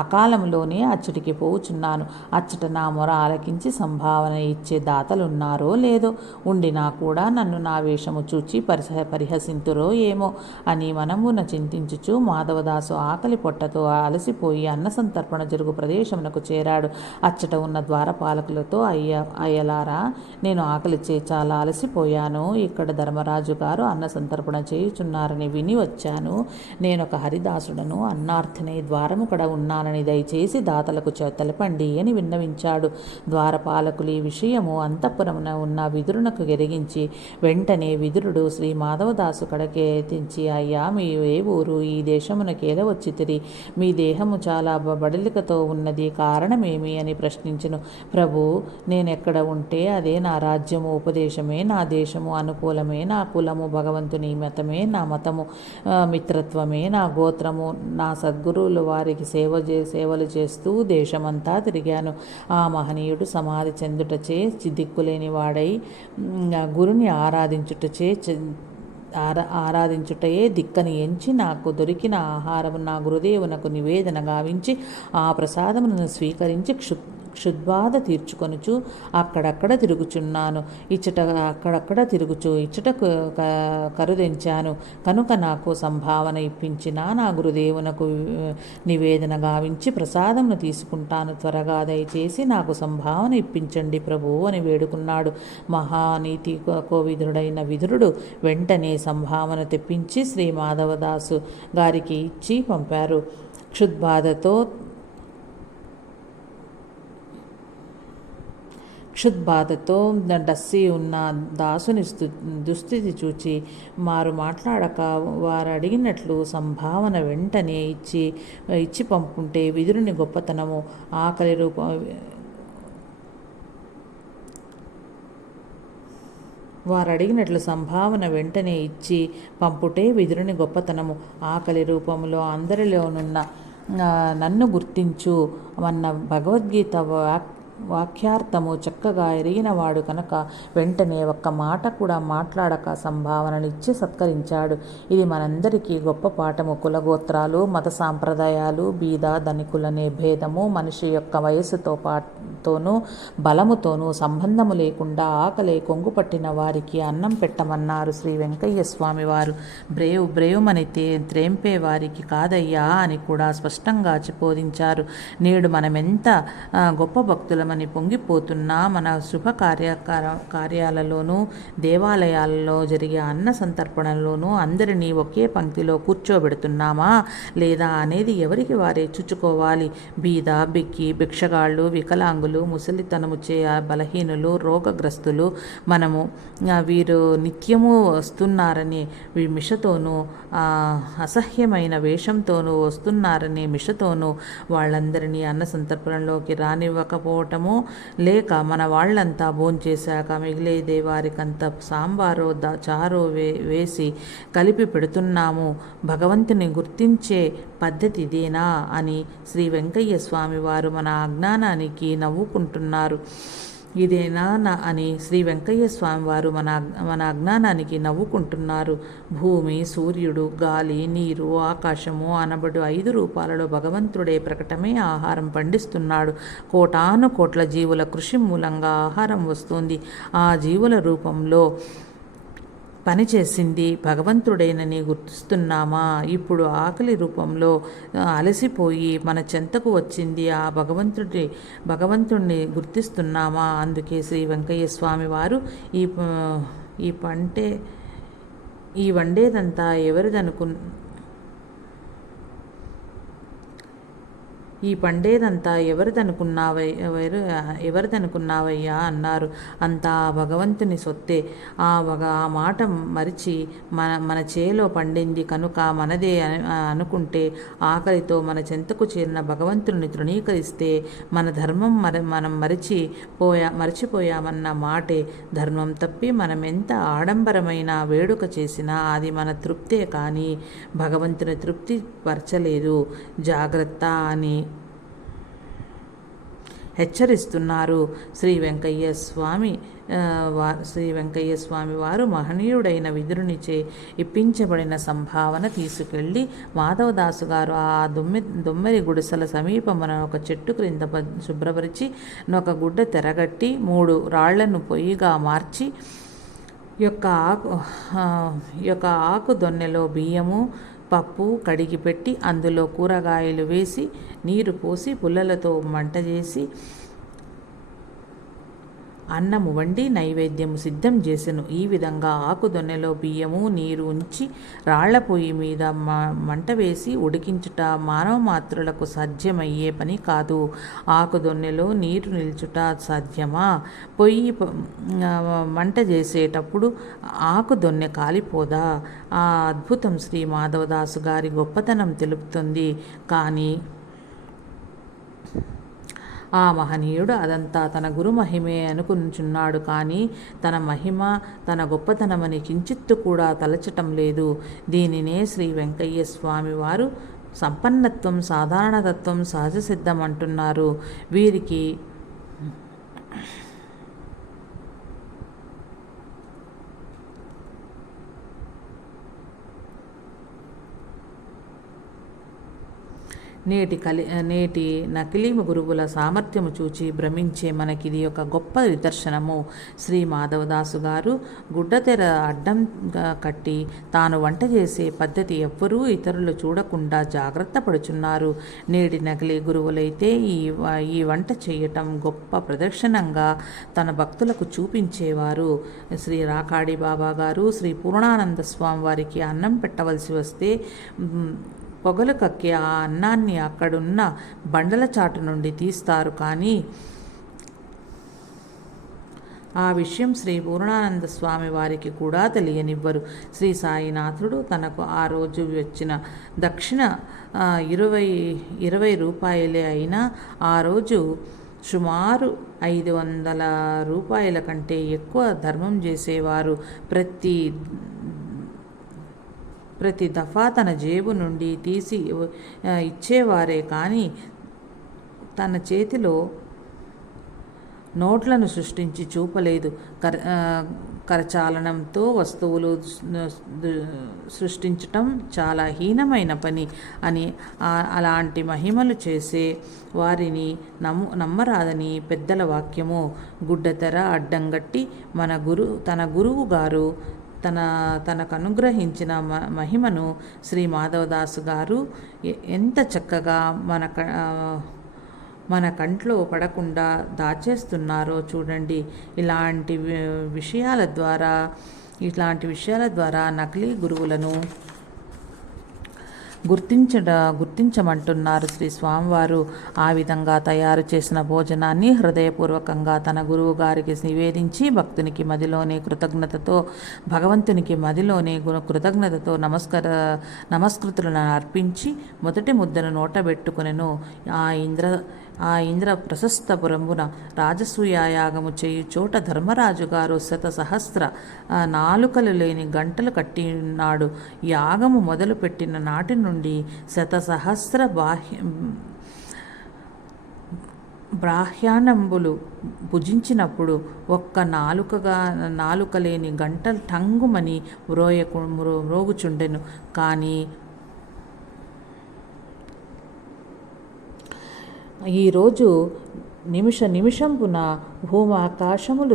అకాలంలోనే అచ్చటికి పోచున్నాను. అచ్చట నా మొర ఆలకించి సంభావన ఇచ్చే దాతలున్నారో లేదో, ఉండినా కూడా నన్ను నా వేషము చూచి పరిహసింతురో ఏమో అని మనమున చింతించుచు మాధవదాసు ఆకలి పొట్టతో అలసిపోయి అన్న సంతర్పణ జరుగు ప్రదేశమునకు చేరాడు. అచ్చట ఉన్న ద్వారపాలకులతో, అయ్యలారా, నేను ఆకలిచే చాలా అలసిపోయాను. ఇక్కడ ధర్మరాజు గారు అన్న సంతర్పణ చేయుచున్నారని విని వచ్చాను. నేనొక హరిదాసుడను, అన్నార్థినై ద్వారము కడ ఉన్నానని దయచేసి దాతలకు తెలపండి అని విన్నవించాడు. ద్వారపాలకులు ఈ విషయము అంతఃపురమున ఉన్న విదురునకు ఎరిగించి వెంటనే విదురుడు శ్రీ మాధవదాసు కడకే తెంచి, అయ్యా, మీ ఏ ఊరు? ఈ దేశమునకేల వచ్చితిరి? మీ దేహము చాలా బడలికతో ఉన్నది, కారణమేమి అని ప్రశ్నించును. ప్రభు, నేనెక్కడ ఉంటే అదే నా రాజ్యము, ఉపదేశమే నా దేశము, అనుకూలమే నా కులము, భగవంతుని మతమే నా మతము, మిత్రత్వమే నా గోత్రము. నా సద్గురువులు వారికి సేవలు చేస్తూ దేశమంతా తిరిగాను. ఆ మహనీయుడు సమాధి చెందుటచే దిక్కులేని వాడై గురుని ఆరాధించుటయే దిక్కని ఎంచి నాకు దొరికిన ఆహారము నా గురుదేవునకు నివేదన గావించి ఆ ప్రసాదమును స్వీకరించి క్షుద్బాధ తీర్చుకొనుచు అక్కడక్కడ తిరుగుచున్నాను. అక్కడక్కడ తిరుగుచు ఇచ్చట కరుదెంచాను. కనుక నాకు సంభావన ఇప్పించిన నా గురుదేవునకు నివేదన గావించి ప్రసాదమును తీసుకుంటాను. త్వరగా దయచేసి నాకు సంభావన ఇప్పించండి ప్రభు అని వేడుకున్నాడు. మహానీతి కోవిదుడైన విదురుడు వెంటనే సంభావన తెప్పించి శ్రీ మాధవదాసు గారికి ఇచ్చి పంపారు. క్షుద్బాధతో డస్సి ఉన్న దాసుని దుస్థితి చూచి మారు మాట్లాడక వారు అడిగినట్లు సంభావన వెంటనే ఇచ్చి పంపుంటే విదురుని గొప్పతనము, ఆకలి రూపం వారు అడిగినట్లు సంభావన వెంటనే ఇచ్చి పంపుటే విదురుని గొప్పతనము, ఆకలి రూపంలో అందరిలోనున్న నన్ను గుర్తించు అన్న భగవద్గీత వాక్యార్థము చక్కగా ఎరిగినవాడు కనుక వెంటనే ఒక్క మాట కూడా మాట్లాడక సంభావననిచ్చి సత్కరించాడు. ఇది మనందరికీ గొప్ప పాఠము. కులగోత్రాలు, మత సాంప్రదాయాలు, బీద ధనికులనే భేదము మనిషి యొక్క వయస్సుతో తోనూ బలముతోనూ సంబంధము లేకుండా ఆకలి కొంగు పట్టిన వారికి అన్నం పెట్టమన్నారు శ్రీ వెంకయ్య స్వామి వారు. బ్రేవుమని త్రేంపే వారికి కాదయ్యా అని కూడా స్పష్టంగా బోధించారు. నేడు మనమెంత గొప్ప భక్తులమని పొంగిపోతున్నా మన శుభ కార్యాలలోనూ దేవాలయాలలో జరిగే అన్న సంతర్పణలోనూ అందరినీ ఒకే పంక్తిలో కూర్చోబెడుతున్నామా లేదా అనేది ఎవరికి వారే చూచుకోవాలి. బీద, బిక్కి, భిక్షగాళ్ళు, వికలాంగులు, ముసలితనము చే బలహీనులు, రోగగ్రస్తులు మనము వీరు నిత్యము వస్తున్నారని మిషతోనూ అసహ్యమైన వేషంతోనూ వస్తున్నారని మిషతోనూ వాళ్ళందరినీ అన్న సంతర్పణలోకి రానివ్వకపోవటము, లేక మన వాళ్ళంతా భోంచేశాక మిగిలేదే వారికంత సాంబారో చారో వేసి కలిపి పెడుతున్నాము. భగవంతుని గుర్తించే పద్ధతి ఇదేనా అని శ్రీ వెంకయ్య స్వామి వారు మన అజ్ఞానానికి నవ్వుకుంటున్నారు. ఇదేనా అని శ్రీ వెంకయ్య స్వామి వారు మన అజ్ఞానానికి నవ్వుకుంటున్నారు. భూమి, సూర్యుడు, గాలి, నీరు, ఆకాశము అనబడు 5 రూపాలలో భగవంతుడే ప్రకటమే ఆహారం పండిస్తున్నాడు. కోటాను కోట్ల జీవుల కృషి మూలంగా ఆహారం వస్తుంది. ఆ జీవుల రూపంలో పనిచేసింది భగవంతుడేనని గుర్తిస్తున్నామా? ఇప్పుడు ఆకలి రూపంలో అలసిపోయి మన చెంతకు వచ్చింది ఆ భగవంతుడిని గుర్తిస్తున్నామా? అందుకే శ్రీ వెంకయ్య స్వామి వారు ఈ వండేదంతా ఈ పండేదంతా ఎవరిదనుకున్నావయ్యా అన్నారు. అంతా భగవంతుని సొత్తే. ఆ మాట మరిచి మన చేలో పండింది కనుక మనదే అనుకుంటే, ఆకలితో మన చెంతకు చేరిన భగవంతుని తృణీకరిస్తే మన ధర్మం మనం మరిచిపోయామన్న మాటే. ధర్మం తప్పి మనం ఎంత ఆడంబరమైన వేడుక చేసినా అది మన తృప్తే కానీ భగవంతుని తృప్తి పరచలేదు. జాగ్రత్త అని హెచ్చరిస్తున్నారు శ్రీ వెంకయ్య స్వామి వారు. మహనీయుడైన విదురునిచే ఇప్పించబడిన సంభావన తీసుకెళ్లి మాధవదాసు గారు ఆ దొమ్మెరి గుడిసెల సమీపమున ఒక చెట్టు క్రింద శుభ్రపరిచి ఒక గుడ్డ తెరగట్టి 3 రాళ్లను పొయ్యిగా మార్చి యొక్క ఆకు దొన్నెలో బియ్యము, పప్పు కడిగి పెట్టి అందులో కూరగాయలు వేసి నీరు పోసి పుల్లలతో మంట చేసి అన్నము వండి నైవేద్యము సిద్ధం చేసెను. ఈ విధంగా ఆకుదొన్నెలో బియ్యము, నీరు ఉంచి రాళ్ల పొయ్యి మీద మంట వేసి ఉడికించుట మానవ మాత్రులకు సాధ్యమయ్యే పని కాదు. ఆకుదొన్నెలో నీరు నిల్చుట సాధ్యమా? పొయ్యి మంట చేసేటప్పుడు ఆకుదొన్నె కాలిపోదా? ఆ అద్భుతం శ్రీ మాధవదాసు గారి గొప్పతనం తెలుపుతుంది. కానీ ఆ మహనీయుడు అదంతా తన గురు మహిమే అనుకుంటున్నాడు. కానీ తన మహిమ, తన గొప్పతనమని కించిత్తు కూడా తలచటం లేదు. దీనినే శ్రీ వెంకయ్య స్వామి వారు సంపన్నత్వం, సాధారణతత్వం, సహజ సిద్ధం అంటున్నారు. వీరికి నేటి నకిలీ గురువుల సామర్థ్యము చూచి భ్రమించే మనకిది ఒక గొప్ప నిదర్శనము. శ్రీ మాధవదాసు గారు గుడ్డతెర అడ్డం కట్టి తాను వంట చేసే పద్ధతి ఎవ్వరూ ఇతరులు చూడకుండా జాగ్రత్త పడుచున్నారు. నేటి నకిలీ గురువులైతే ఈ వంట చేయటం గొప్ప ప్రదర్శనంగా తన భక్తులకు చూపించేవారు. శ్రీ రాకాడి బాబా గారు శ్రీ పూర్ణానంద స్వామి వారికి అన్నం పెట్టవలసి వస్తే పొగలు కక్కి ఆ అన్నాన్ని అక్కడున్న బండల చాటు నుండి తీస్తారు. కానీ ఆ విషయం శ్రీ పూర్ణానంద స్వామి వారికి కూడా తెలియనివ్వరు. శ్రీ సాయినాథుడు తనకు ఆ రోజు వచ్చిన దక్షిణ 20 రూపాయలే అయినా ఆ రోజు సుమారు 500 రూపాయల కంటే ఎక్కువ ధర్మం చేసేవారు. ప్రతి దఫా తన జేబు నుండి తీసి ఇచ్చేవారే కానీ తన చేతిలో నోట్లను సృష్టించి చూపలేదు. కరచాలనంతో వస్తువులు సృష్టించటం చాలా హీనమైన పని అని, అలాంటి మహిమలు చేసే వారిని నమ్మరాదని పెద్దల వాక్యము. గుడ్డతెర అడ్డంగట్టి తన గురువు గారు తనకు అనుగ్రహించిన మహిమను శ్రీ మాధవదాసు గారు ఎంత చక్కగా మన కంట్లో పడకుండా దాచేస్తున్నారో చూడండి. ఇలాంటి విషయాల ద్వారా నకిలీ గురువులను గుర్తించమంటున్నారు శ్రీ స్వామివారు. ఆ విధంగా తయారు చేసిన భోజనాన్ని హృదయపూర్వకంగా తన గురువు గారికి నివేదించి భక్తునికి మదిలోనే భగవంతునికి మదిలోనే కృతజ్ఞతతో నమస్కృతులను అర్పించి మొదటి ముద్దను నోటబెట్టుకునెను. ఆ ఇంద్ర ప్రశస్తపురమున రాజసూయాయాగము చేయు చోట ధర్మరాజు గారు సహస్ర నాలుకలు లేని గంటలు కట్టినాడు. యాగము మొదలుపెట్టిన నాటి నుండి సహస్ర బ్రాహ్యానంబులు భుజించినప్పుడు ఒక్క నాలుక లేని గంటలు టంగుమని మ్రోగుచుండెను. కానీ ఈరోజు నిమిషంపున భూమాకాశములు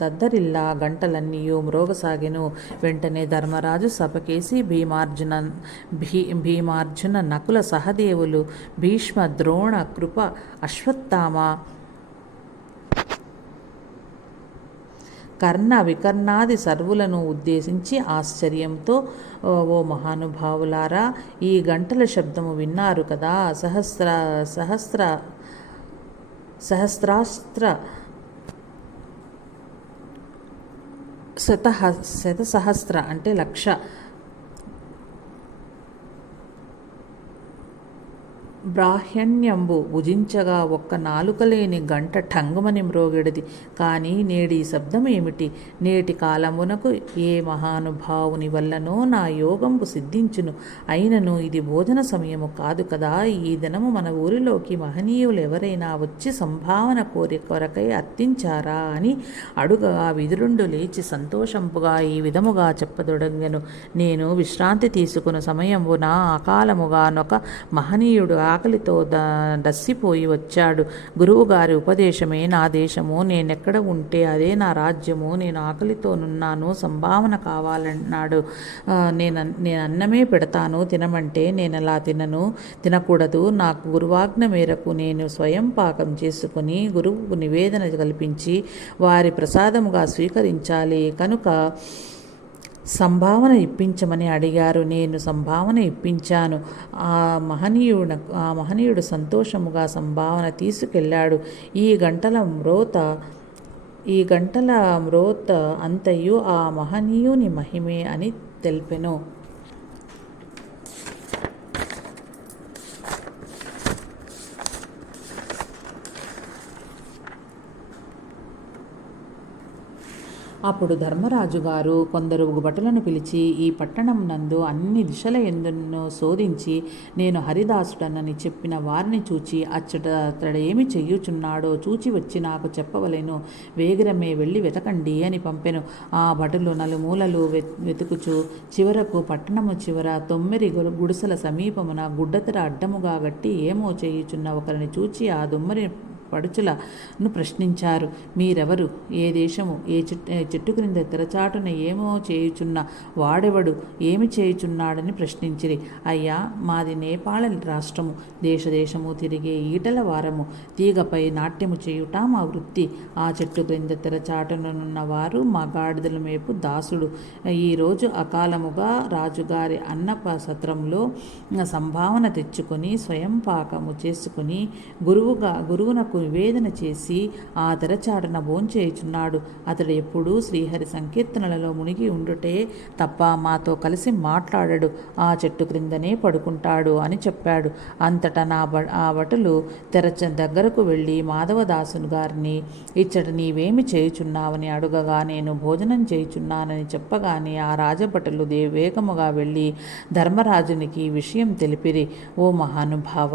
దద్దరిల్లా గంటలన్నీయు మ్రోగసాగెను. వెంటనే ధర్మరాజు సభకేసి భీమార్జున నకుల సహదేవులు, భీష్మ, ద్రోణ, కృప, అశ్వత్థామ, కర్ణ వికర్ణాది సర్వులను ఉద్దేశించి ఆశ్చర్యంతో, ఓ మహానుభావులారా, ఈ గంటల శబ్దము విన్నారు కదా. సహస్రాస్త్ర శతసహస్ర అంటే 1,00,000 బ్రాహ్మణ్యంబు భుజించగా ఒక్క నాలుకలేని గంట ఠంగుమని మ్రోగెడిది. కానీ నేడి శబ్దం ఏమిటి? నేటి కాలమునకు ఏ మహానుభావుని వల్లనో నా యోగంబు సిద్ధించును. అయినను ఇది భోజన సమయము కాదు కదా. ఈ దినము మన ఊరిలోకి మహనీయులు ఎవరైనా వచ్చి సంభావన కొరకై అర్థించారా అని అడుగగా విదురుండు లేచి సంతోషంపుగా ఈ విధముగా చెప్పదొడంగెను. నేను విశ్రాంతి తీసుకున్న సమయమున అకాలముగానొక మహనీయుడు ఆకలితో దస్సిపోయి వచ్చాడు. గురువుగారి ఉపదేశమే నా దేశము, నేనెక్కడ ఉంటే అదే నా రాజ్యము, నేను ఆకలితోనున్నాను, సంభావన కావాలన్నాడు. నేను అన్నమే పెడతాను, తినమంటే నేనలా తినకూడదు. నాకు గురువాజ్ఞ మేరకు నేను స్వయం పాకం చేసుకుని గురువుకు నివేదన కల్పించి వారి ప్రసాదముగా స్వీకరించాలి. కనుక సంభావన ఇప్పించమని అడిగారు. నేను సంభావన ఇప్పించాను. ఆ మహనీయుడు సంతోషముగా సంభావన తీసుకెళ్ళాడు. ఈ గంటల మ్రోత అంతయు ఆ మహనీయుని మహిమే అని తెలిపెను. అప్పుడు ధర్మరాజు గారు కొందరు భటులను పిలిచి ఈ పట్టణం నందు అన్ని దిశల యందును శోధించి నేను హరిదాసుడనని చెప్పిన వారిని చూచి అతడేమి చెయ్యుచున్నాడో చూచి వచ్చి నాకు చెప్పవలెను. వేగిరమే వెళ్ళి వెతకండి అని పంపెను. ఆ భటులు నలుమూలలు వెతుకుచు చివరకు పట్టణము చివర 9 గుడిసెల సమీపమున గుడ్డతెర అడ్డముగా గట్టి ఏమో చేయుచున్న ఒకరిని చూచి ఆ దొమ్మరి పడుచులను ప్రశ్నించారు. మీరెవరు? ఏ దేశము? ఏ చెట్టు క్రింద తెరచాటున ఏమో చేయుచున్న వాడెవడు? ఏమి చేయుచున్నాడని ప్రశ్నించిరి. అయ్యా, మాది నేపాళ రాష్ట్రము. దేశము తిరిగే ఈటల వారము. తీగపై నాట్యము చేయుట మా వృత్తి. ఆ చెట్టు క్రింద తెరచాటునున్న వారు మా గాడిదల మేపు దాసుడు. ఈరోజు అకాలముగా రాజుగారి అన్నసత్రంలో సంభావన తెచ్చుకొని స్వయం పాకము చేసుకుని గురువునకు నివేదన చేసి ఆ తెరచాటున భోంచేయుచున్నాడు. అతడు ఎప్పుడూ శ్రీహరి సంకీర్తనలలో మునిగి ఉండుటే తప్ప మాతో కలిసి మాట్లాడడు. ఆ చెట్టు క్రిందనే పడుకుంటాడు అని చెప్పాడు. అంతటా ఆ భటులు దగ్గరకు వెళ్ళి మాధవదాసుని గారిని ఇచ్చట నీవేమి చేయుచున్నావని అడుగగా నేను భోజనం చేయుచున్నానని చెప్పగానే ఆ రాజభటులు వేగముగా వెళ్ళి ధర్మరాజునికి విషయం తెలిపిరి. ఓ మహానుభావ,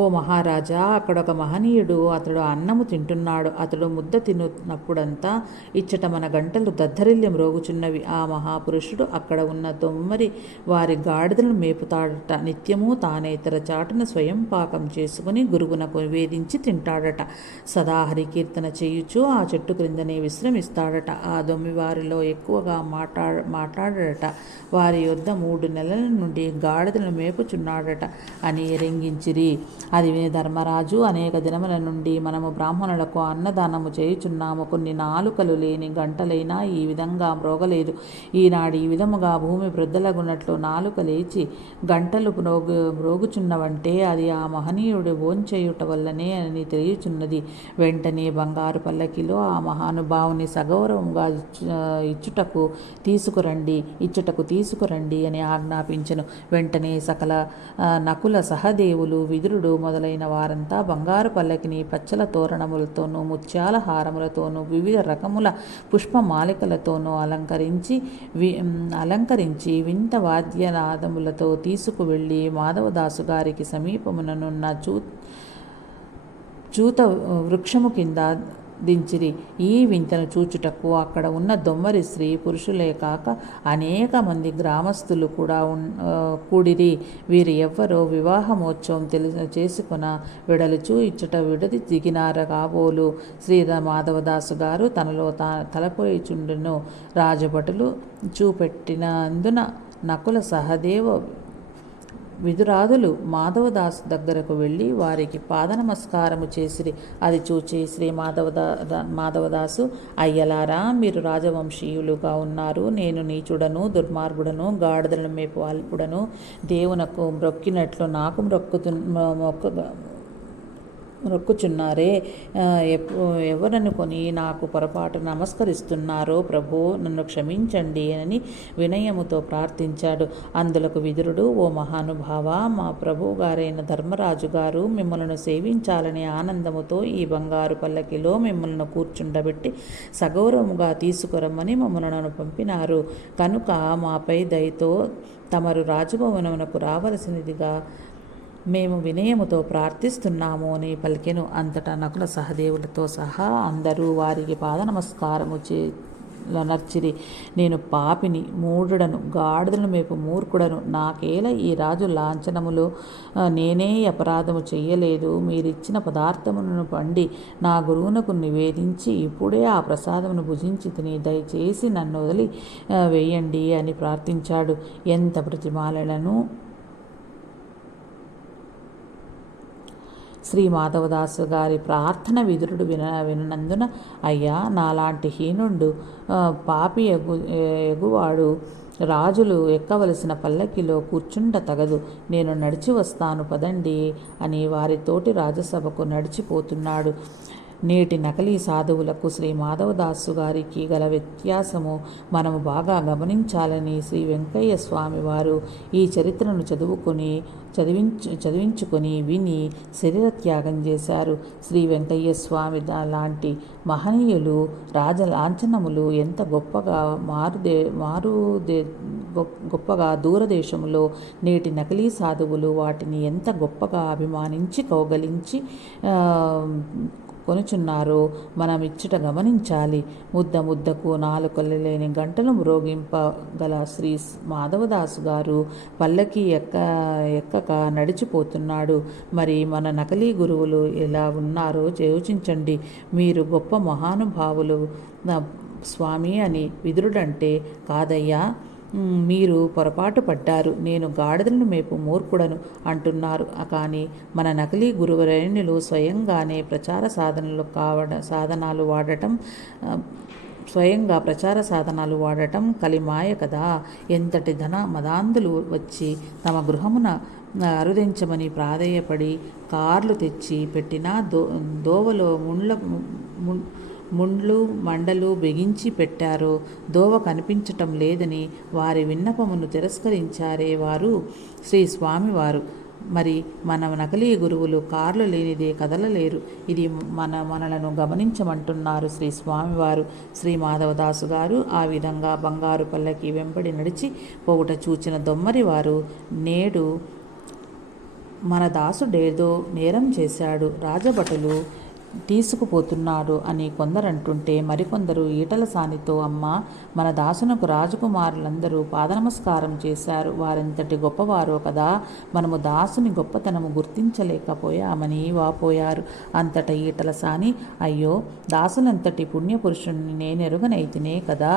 ఓ మహారాజా, అక్కడొక మహనీయుడు, అతడు అన్నము తింటున్నాడు. అతడు ముద్ద తిన్నప్పుడంతా ఇచ్చట మన గంటలు దద్దరిల్లి మ్రోగుచున్నవి. ఆ మహాపురుషుడు అక్కడ ఉన్న తొమ్మరి వారి గాడిదలను మేపుతాడట. నిత్యము తానే ఇతర చాటున స్వయం పాకం చేసుకుని గురుగునకు నివేదించి తింటాడట. సదా హరికీర్తన చేయుచు ఆ చెట్టు క్రిందనే విశ్రమిస్తాడట. ఆ దొమ్మి వారిలో ఎక్కువగా మాట్లాడట. వారి యొద్ద 3 నెలల నుండి గాడిదలను మేపుచున్నాడట అని ఎరింగించిరి. అది విని ధర్మరాజు, అనేక దినముల నుండి మనము బ్రాహ్మణులకు అన్నదానము చేయుచున్నాము. కొన్ని నాలుకలు లేని గంటలైనా ఈ విధంగా మ్రోగలేదు. ఈనాడు ఈ విధముగా భూమి వృద్ధలగున్నట్లు నాలుక లేచి గంటలు మ్రోగుచున్నవంటే అది ఆ మహనీయుడు భోంచేయుట వల్లనే అని తెలియచున్నది. వెంటనే బంగారు పల్లకిలో ఆ మహానుభావుని సగౌరవముగా ఇచ్చుటకు తీసుకురండి అని ఆజ్ఞాపించెను. వెంటనే సకల నకుల సహదేవులు, విదురుడు మొదలైన వారంతా బంగారు పల్లకిని పచ్చల తోరణములతోనూ ముత్యాల హారములతోనూ వివిధ రకముల పుష్పమాలికలతోనూ అలంకరించి వింత వాద్యనాదములతో తీసుకువెళ్ళి మాధవదాసు గారికి సమీపముననున్న చూత వృక్షము కింద దించిరి. ఈ వింతను చూచుటకు అక్కడ ఉన్న దొమ్మరి స్త్రీ పురుషులే కాక అనేక మంది గ్రామస్తులు కూడా కూడిరి. వీరు ఎవ్వరో వివాహమోత్సవం చేసుకున్న విడలుచు ఇచ్చట విడది దిగినార కాబోలు. శ్రీ మాధవదాసు గారు తనలో తలపోయిచుండును. రాజభటులు చూపెట్టినందున నకుల సహదేవ విదురాదులు మాధవదాసు దగ్గరకు వెళ్ళి వారికి పాదనమస్కారము చేసిరి. అది చూచి శ్రీ మాధవదాసు, అయ్యలారా, మీరు రాజవంశీయులుగా ఉన్నారు. నేను నీచుడను, దుర్మార్గుడను, గాడిదలను మేపు అల్పుడను. దేవునకు మ్రొక్కినట్లు నాకు మొక్కుచున్నారే. ఎవరనుకొని నాకు పొరపాటు నమస్కరిస్తున్నారో ప్రభు, నన్ను క్షమించండి అని వినయముతో ప్రార్థించాడు. అందులకు విదురుడు, ఓ మహానుభావ, మా ప్రభువు గారైన ధర్మరాజు గారు మిమ్మల్ని సేవించాలనే ఆనందముతో ఈ బంగారు పల్లకిలో మిమ్మల్ని కూర్చుండబెట్టి సగౌరవముగా తీసుకురమ్మని మమ్మల్ని పంపినారు. కనుక మాపై దయతో తమరు రాజభవనమునకు రావలసినదిగా మేము వినయముతో ప్రార్థిస్తున్నాము అని పలికెను. అంతటా నకుల సహదేవులతో సహా అందరూ వారికి పాదనమస్కారము నర్చిరి. నేను పాపిని, మూఢుడను, గాడిదలను మేపు మూర్ఖుడను. నాకేల ఈ రాజు లాంఛనములు? నేనే అపరాధము చెయ్యలేదు. మీరిచ్చిన పదార్థములను పండి నా గురువునకు నివేదించి ఇప్పుడే ఆ ప్రసాదమును భుజించి తిని దయచేసి నన్ను వదిలి వేయండి అని ప్రార్థించాడు. ఎంత ప్రతిమాలను శ్రీ మాధవదాసు గారి ప్రార్థన విదురుడు వినందున, అయ్యా, నాలాంటి హీనుండు పాపి ఎగువాడు రాజులు ఎక్కవలసిన పల్లకిలో కూర్చుండ తగదు. నేను నడిచి వస్తాను పదండి అని వారితోటి రాజసభకు నడిచిపోతున్నాడు. నేటి నకలీ సాధువులకు శ్రీ మాధవదాసు గారికి గల వ్యత్యాసము మనము బాగా గమనించాలని శ్రీ వెంకయ్య స్వామి వారు ఈ చరిత్రను చదివించుకొని విని శరీరత్యాగం చేశారు. శ్రీ వెంకయ్య స్వామి లాంటి మహనీయులు రాజలాంఛనములు ఎంత గొప్పగా దూరదేశములో నేటి నకిలీ సాధువులు వాటిని ఎంత గొప్పగా అభిమానించి కౌగలించి కొనుచున్నారో మనం ఇచ్చట గమనించాలి. ముద్దకు నాలుకలు లేని గంటలు మ్రోగింపగల శ్రీ మాధవదాసు గారు పల్లకి ఎక్కక నడిచిపోతున్నాడు. మరి మన నకలీ గురువులు ఎలా ఉన్నారో యోచించండి. మీరు గొప్ప మహానుభావులు స్వామి అని విదురుడంటే, కాదయ్యా, మీరు పొరపాటు పడ్డారు, నేను గాడిదలను మేపు మూర్ఖుడను అంటున్నారు. కానీ మన నకిలీ గురువరేణులు స్వయంగానే ప్రచార సాధనాలు వాడటం కలిమాయ కదా. ఎంతటి ధన మదాంధులు వచ్చి తమ గృహమున అరుదించమని ప్రాధేయపడి కార్లు తెచ్చి పెట్టినా దోవలో ముండ్లు మండలు బిగించి పెట్టారో దోవ కనిపించటం లేదని వారి విన్నపమును తిరస్కరించారే వారు శ్రీ స్వామివారు. మరి మన నకిలీ గురువులు కార్లు లేనిదే కదలలేరు. ఇది మనలను గమనించమంటున్నారు శ్రీ స్వామివారు. శ్రీ మాధవదాసు గారు ఆ విధంగా బంగారు పల్లకి వెంబడి నడిచి పోవుట చూచిన దొమ్మరి వారు నేడు మన దాసుడేదో నేరం చేశాడు, రాజభటులు తీసుకుపోతున్నాడు అని కొందరంటుంటే మరికొందరు ఈటల సానితో, అమ్మ, మన దాసునకు రాజకుమారులందరూ పాదనమస్కారం చేశారు, వారెంతటి గొప్పవారో కదా, మనము దాసుని గొప్పతనము గుర్తించలేకపోయామని వాపోయారు. అంతట ఈటల సాని, అయ్యో, దాసులంతటి పుణ్యపురుషుణ్ణి నేనెరుగనైతినే కదా,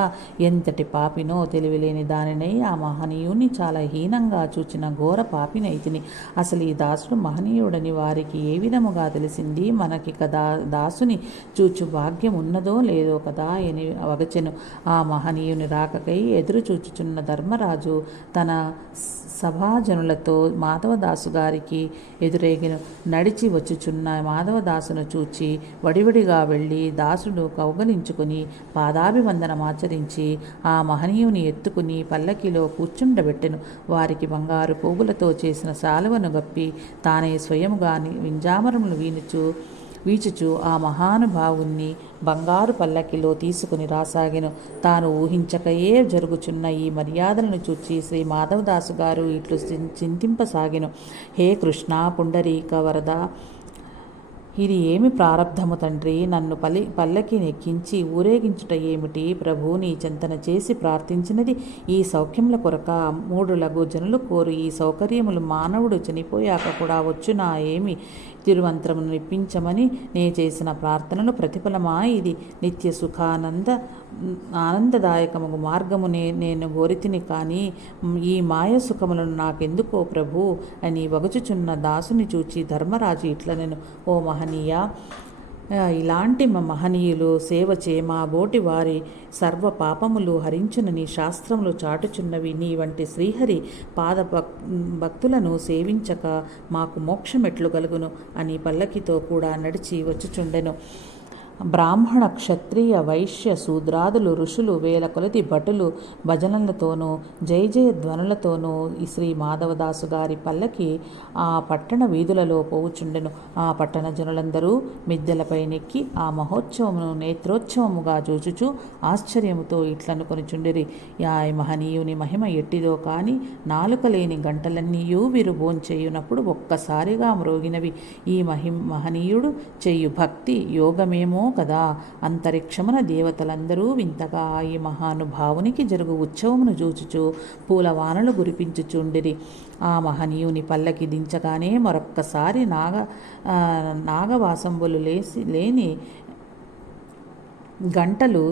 ఎంతటి పాపినో తెలివిలేని దానినై ఆ మహనీయుని చాలా హీనంగా చూచిన ఘోర పాపినైతిని. అసలు ఈ దాసుడు మహనీయుడని వారికి ఏ విధముగా తెలిసింది? మనకి కదా దాసుని చూచు భాగ్యం ఉన్నదో లేదో కదా అని వగచెను. ఆ మహనీయుని రాకకై ఎదురు చూచుచున్న ధర్మరాజు తన సభాజనులతో మాధవదాసు గారికి ఎదురేగిన. నడిచి వచ్చుచున్న మాధవదాసును చూచి వడివడిగా వెళ్ళి దాసుడు కౌగలించుకుని పాదాభివందనమాచరించి ఆ మహనీయుని ఎత్తుకుని పల్లకిలో కూర్చుండబెట్టెను. వారికి బంగారు పోగులతో చేసిన శాలువను గప్పి తానే స్వయముగా వింజామరములు వీచుచు ఆ మహానుభావుణ్ణి బంగారు పల్లకిలో తీసుకుని రాసాగెను. తాను ఊహించకయే జరుగుచున్న ఈ మర్యాదలను చూచి శ్రీ మాధవదాసు గారు ఇట్లు చింతింపసాగెను. హే కృష్ణ పుండరీక వరద, ఇది ఏమి ప్రారబ్ధము తండ్రి? నన్ను పల్లకి నెక్కించి ఊరేగించుట ఏమిటి? ప్రభు నీ చింతన చేసి ప్రార్థించినది ఈ సౌఖ్యముల కొరక. 3 లగు జనులు కోరు ఈ సౌకర్యములు మానవుడు చనిపోయాక కూడా వచ్చునా ఏమి? తిరుమంత్రమును నిప్పించమని నే చేసిన ప్రార్థనలు ప్రతిఫలమా ఇది? నిత్య ఆనందదాయకము మార్గము నేను గోరితిని కానీ ఈ మాయ సుఖములను నాకెందుకో ప్రభు అని వగచుచున్న దాసుని చూచి ధర్మరాజు ఇట్లనెను, ఓ మహనీయ, ఇలాంటి మహనీయులు సేవచే మా బోటి వారి సర్వ పాపములు హరించునని శాస్త్రములు చాటుచున్నవి. నీ వంటి శ్రీహరి పాద భక్తులను సేవించక మాకు మోక్షమెట్లు కలుగును అని పల్లకితో కూడా నడిచి వచ్చుచుండెను. బ్రాహ్మణ, క్షత్రియ, వైశ్య, శూద్రాదులు, ఋషులు, వేల కొలది భటులు భజనలతోనూ జయ జయ ధ్వనులతోనూ ఈ శ్రీ మాధవదాసు గారి పల్లకి ఆ పట్టణ వీధులలో పోవుచుండెను. ఆ పట్టణ జనులందరూ మిద్దెలపై నెక్కి ఆ మహోత్సవమును నేత్రోత్సవముగా చూచుచూ ఆశ్చర్యముతో ఇట్లనుకొనిచుండిరి, ఆ మహనీయుని మహిమ ఎట్టిదో కాని నాలుకలేని గంటలన్నీయూ వీరు భోంచేయునప్పుడు ఒక్కసారిగా మ్రోగినవి. ఈ మహనీయుడు చెయ్యు భక్తి యోగమేమో కదా. అంతరిక్షమున దేవతలందరూ వింతగా ఈ మహానుభావునికి జరుగు ఉత్సవమును చూచుచు పూలవానలు గురిపించుచుండిరి. ఆ మహనీయుని పల్లకి దించగానే మరొక్కసారి నాగవాసంబులు లేని గంటలు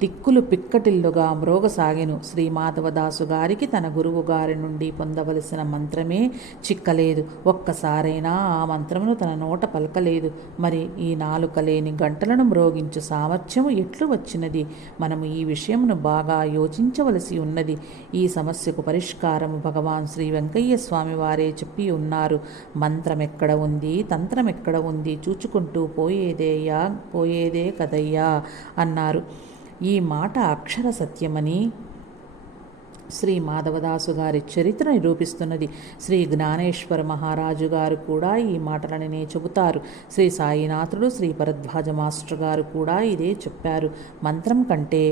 దిక్కులు పిక్కటిల్లుగా మ్రోగసాగెను. శ్రీ మాధవదాసు గారికి తన గురువు గారి నుండి పొందవలసిన మంత్రమే చిక్కలేదు. ఒక్కసారైనా ఆ మంత్రమును తన నోట పలకలేదు. మరి ఈ నాలుకలేని గంటలను మ్రోగించు సామర్థ్యము ఎట్లు వచ్చినది? మనము ఈ విషయమును బాగా యోచించవలసి ఉన్నది. ఈ సమస్యకు పరిష్కారము భగవాన్ శ్రీ వెంకయ్య స్వామి వారే చెప్పి ఉన్నారు. మంత్రమెక్కడ ఉంది, తంత్రమెక్కడ ఉంది, చూచుకుంటూ పోయేదే కదయ్యా అన్నారు. ఈ మాట అక్షర సత్యమని శ్రీ మాధవదాసు గారి చరిత్ర నిరూపిస్తున్నది. శ్రీ జ్ఞానేశ్వర మహారాజు గారు కూడా ఈ మాటలనే చెబుతారు. శ్రీ సాయినాథుడు, శ్రీ భరద్వాజ మాస్టర్ గారు కూడా ఇదే చెప్పారు. మంత్రం కంటే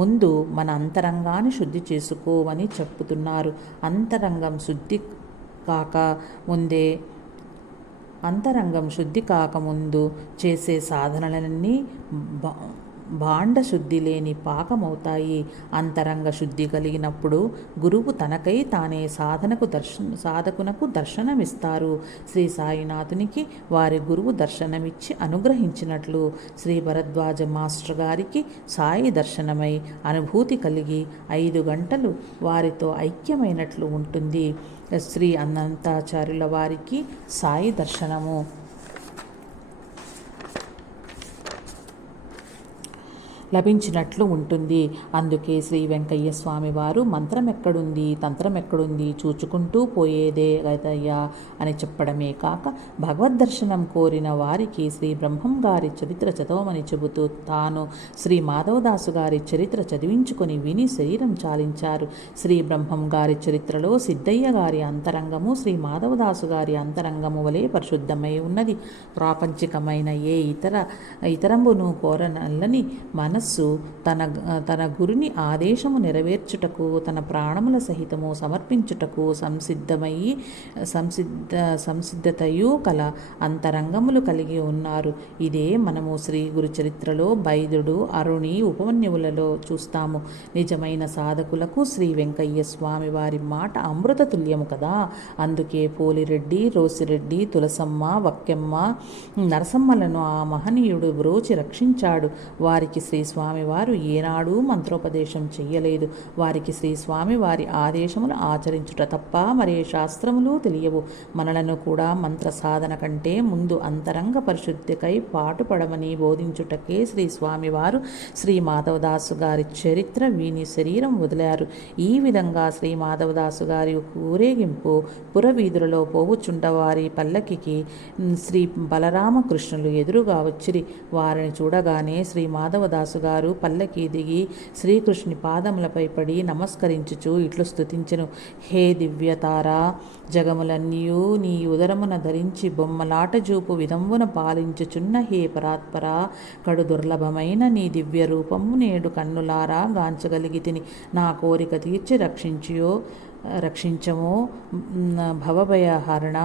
ముందు మన అంతరంగాన్ని శుద్ధి చేసుకోమని చెప్పుతున్నారు. అంతరంగం శుద్ధి కాకముందు చేసే సాధనలన్నీ భాండ శుద్ధి లేని పాకమవుతాయి. అంతరంగ శుద్ధి కలిగినప్పుడు గురువు తనకై తానే సాధకునకు దర్శనమిస్తారు. శ్రీ సాయినాథునికి వారి గురువు దర్శనమిచ్చి అనుగ్రహించినట్లు శ్రీ భరద్వాజ మాస్టర్ గారికి సాయి దర్శనమై అనుభూతి కలిగి 5 గంటలు వారితో ఐక్యమైనట్లు ఉంటుంది. శ్రీ అనంతాచార్యుల వారికి సాయి దర్శనము లభించినట్లు ఉంటుంది. అందుకే శ్రీ వెంకయ్య స్వామి వారు మంత్రం ఎక్కడుంది, తంత్రం ఎక్కడుంది, చూచుకుంటూ పోయేదే కదయ్యా అని చెప్పడమే కాక భగవద్దర్శనం కోరిన వారికి శ్రీ బ్రహ్మం గారి చరిత్ర చదవమని చెబుతూ తాను శ్రీ మాధవదాసు గారి చరిత్ర చదివించుకొని విని శరీరం చాలించారు. శ్రీ బ్రహ్మం గారి చరిత్రలో సిద్ధయ్య గారి అంతరంగము శ్రీ మాధవదాసు గారి అంతరంగము వలె పరిశుద్ధమై ఉన్నది. ప్రాపంచికమైన ఏ ఇతరంబును కోరనల్లని మనసు మనస్సు తన గురుని ఆదేశము నెరవేర్చుటకు తన ప్రాణముల సహితము సమర్పించుటకు సంసిద్ధతయు కల అంతరంగములు కలిగి ఉన్నారు. ఇదే మనము శ్రీ గురు చరిత్రలో బైదుడు, అరుణి, ఉపమన్యువులలో చూస్తాము. నిజమైన సాధకులకు శ్రీ వెంకయ్య స్వామి వారి మాట అమృత తుల్యము కదా. అందుకే పోలిరెడ్డి, రోసిరెడ్డి, తులసమ్మ, వక్కెమ్మ, నరసమ్మలను ఆ మహనీయుడు బ్రోచి రక్షించాడు. వారికి శ్రీ స్వామివారు ఏనాడూ మంత్రోపదేశం చెయ్యలేదు. వారికి శ్రీ స్వామి వారి ఆదేశములు ఆచరించుట తప్ప మరే శాస్త్రములు తెలియవు. మనలను కూడా మంత్ర సాధన కంటే ముందు అంతరంగ పరిశుద్ధికై పాటుపడమని బోధించుటకే శ్రీ స్వామివారు శ్రీ మాధవదాసు గారి చరిత్ర వీని శరీరం వదిలారు. ఈ విధంగా శ్రీ మాధవదాసు గారి ఊరేగింపు పురవీధులలో పోవుచుండ వారి పల్లకికి శ్రీ బలరామకృష్ణులు ఎదురుగా వచ్చిరి. వారిని చూడగానే శ్రీ మాధవదాసు గారు పల్లకి దిగి శ్రీకృష్ణుని పాదములపై పడి నమస్కరించుచు ఇట్లు స్తుతించెను. హే దివ్యతారా, జగములన్నీయు నీ ఉదరమున ధరించి బొమ్మలాట జూపు విధంబున పాలించుచున్న హే పరాత్పర, కడు దుర్లభమైన నీ దివ్య రూపము నేడు కన్నులారా గాంచగలిగితిని. నా కోరిక తీర్చి రక్షించము భవభయహరణ.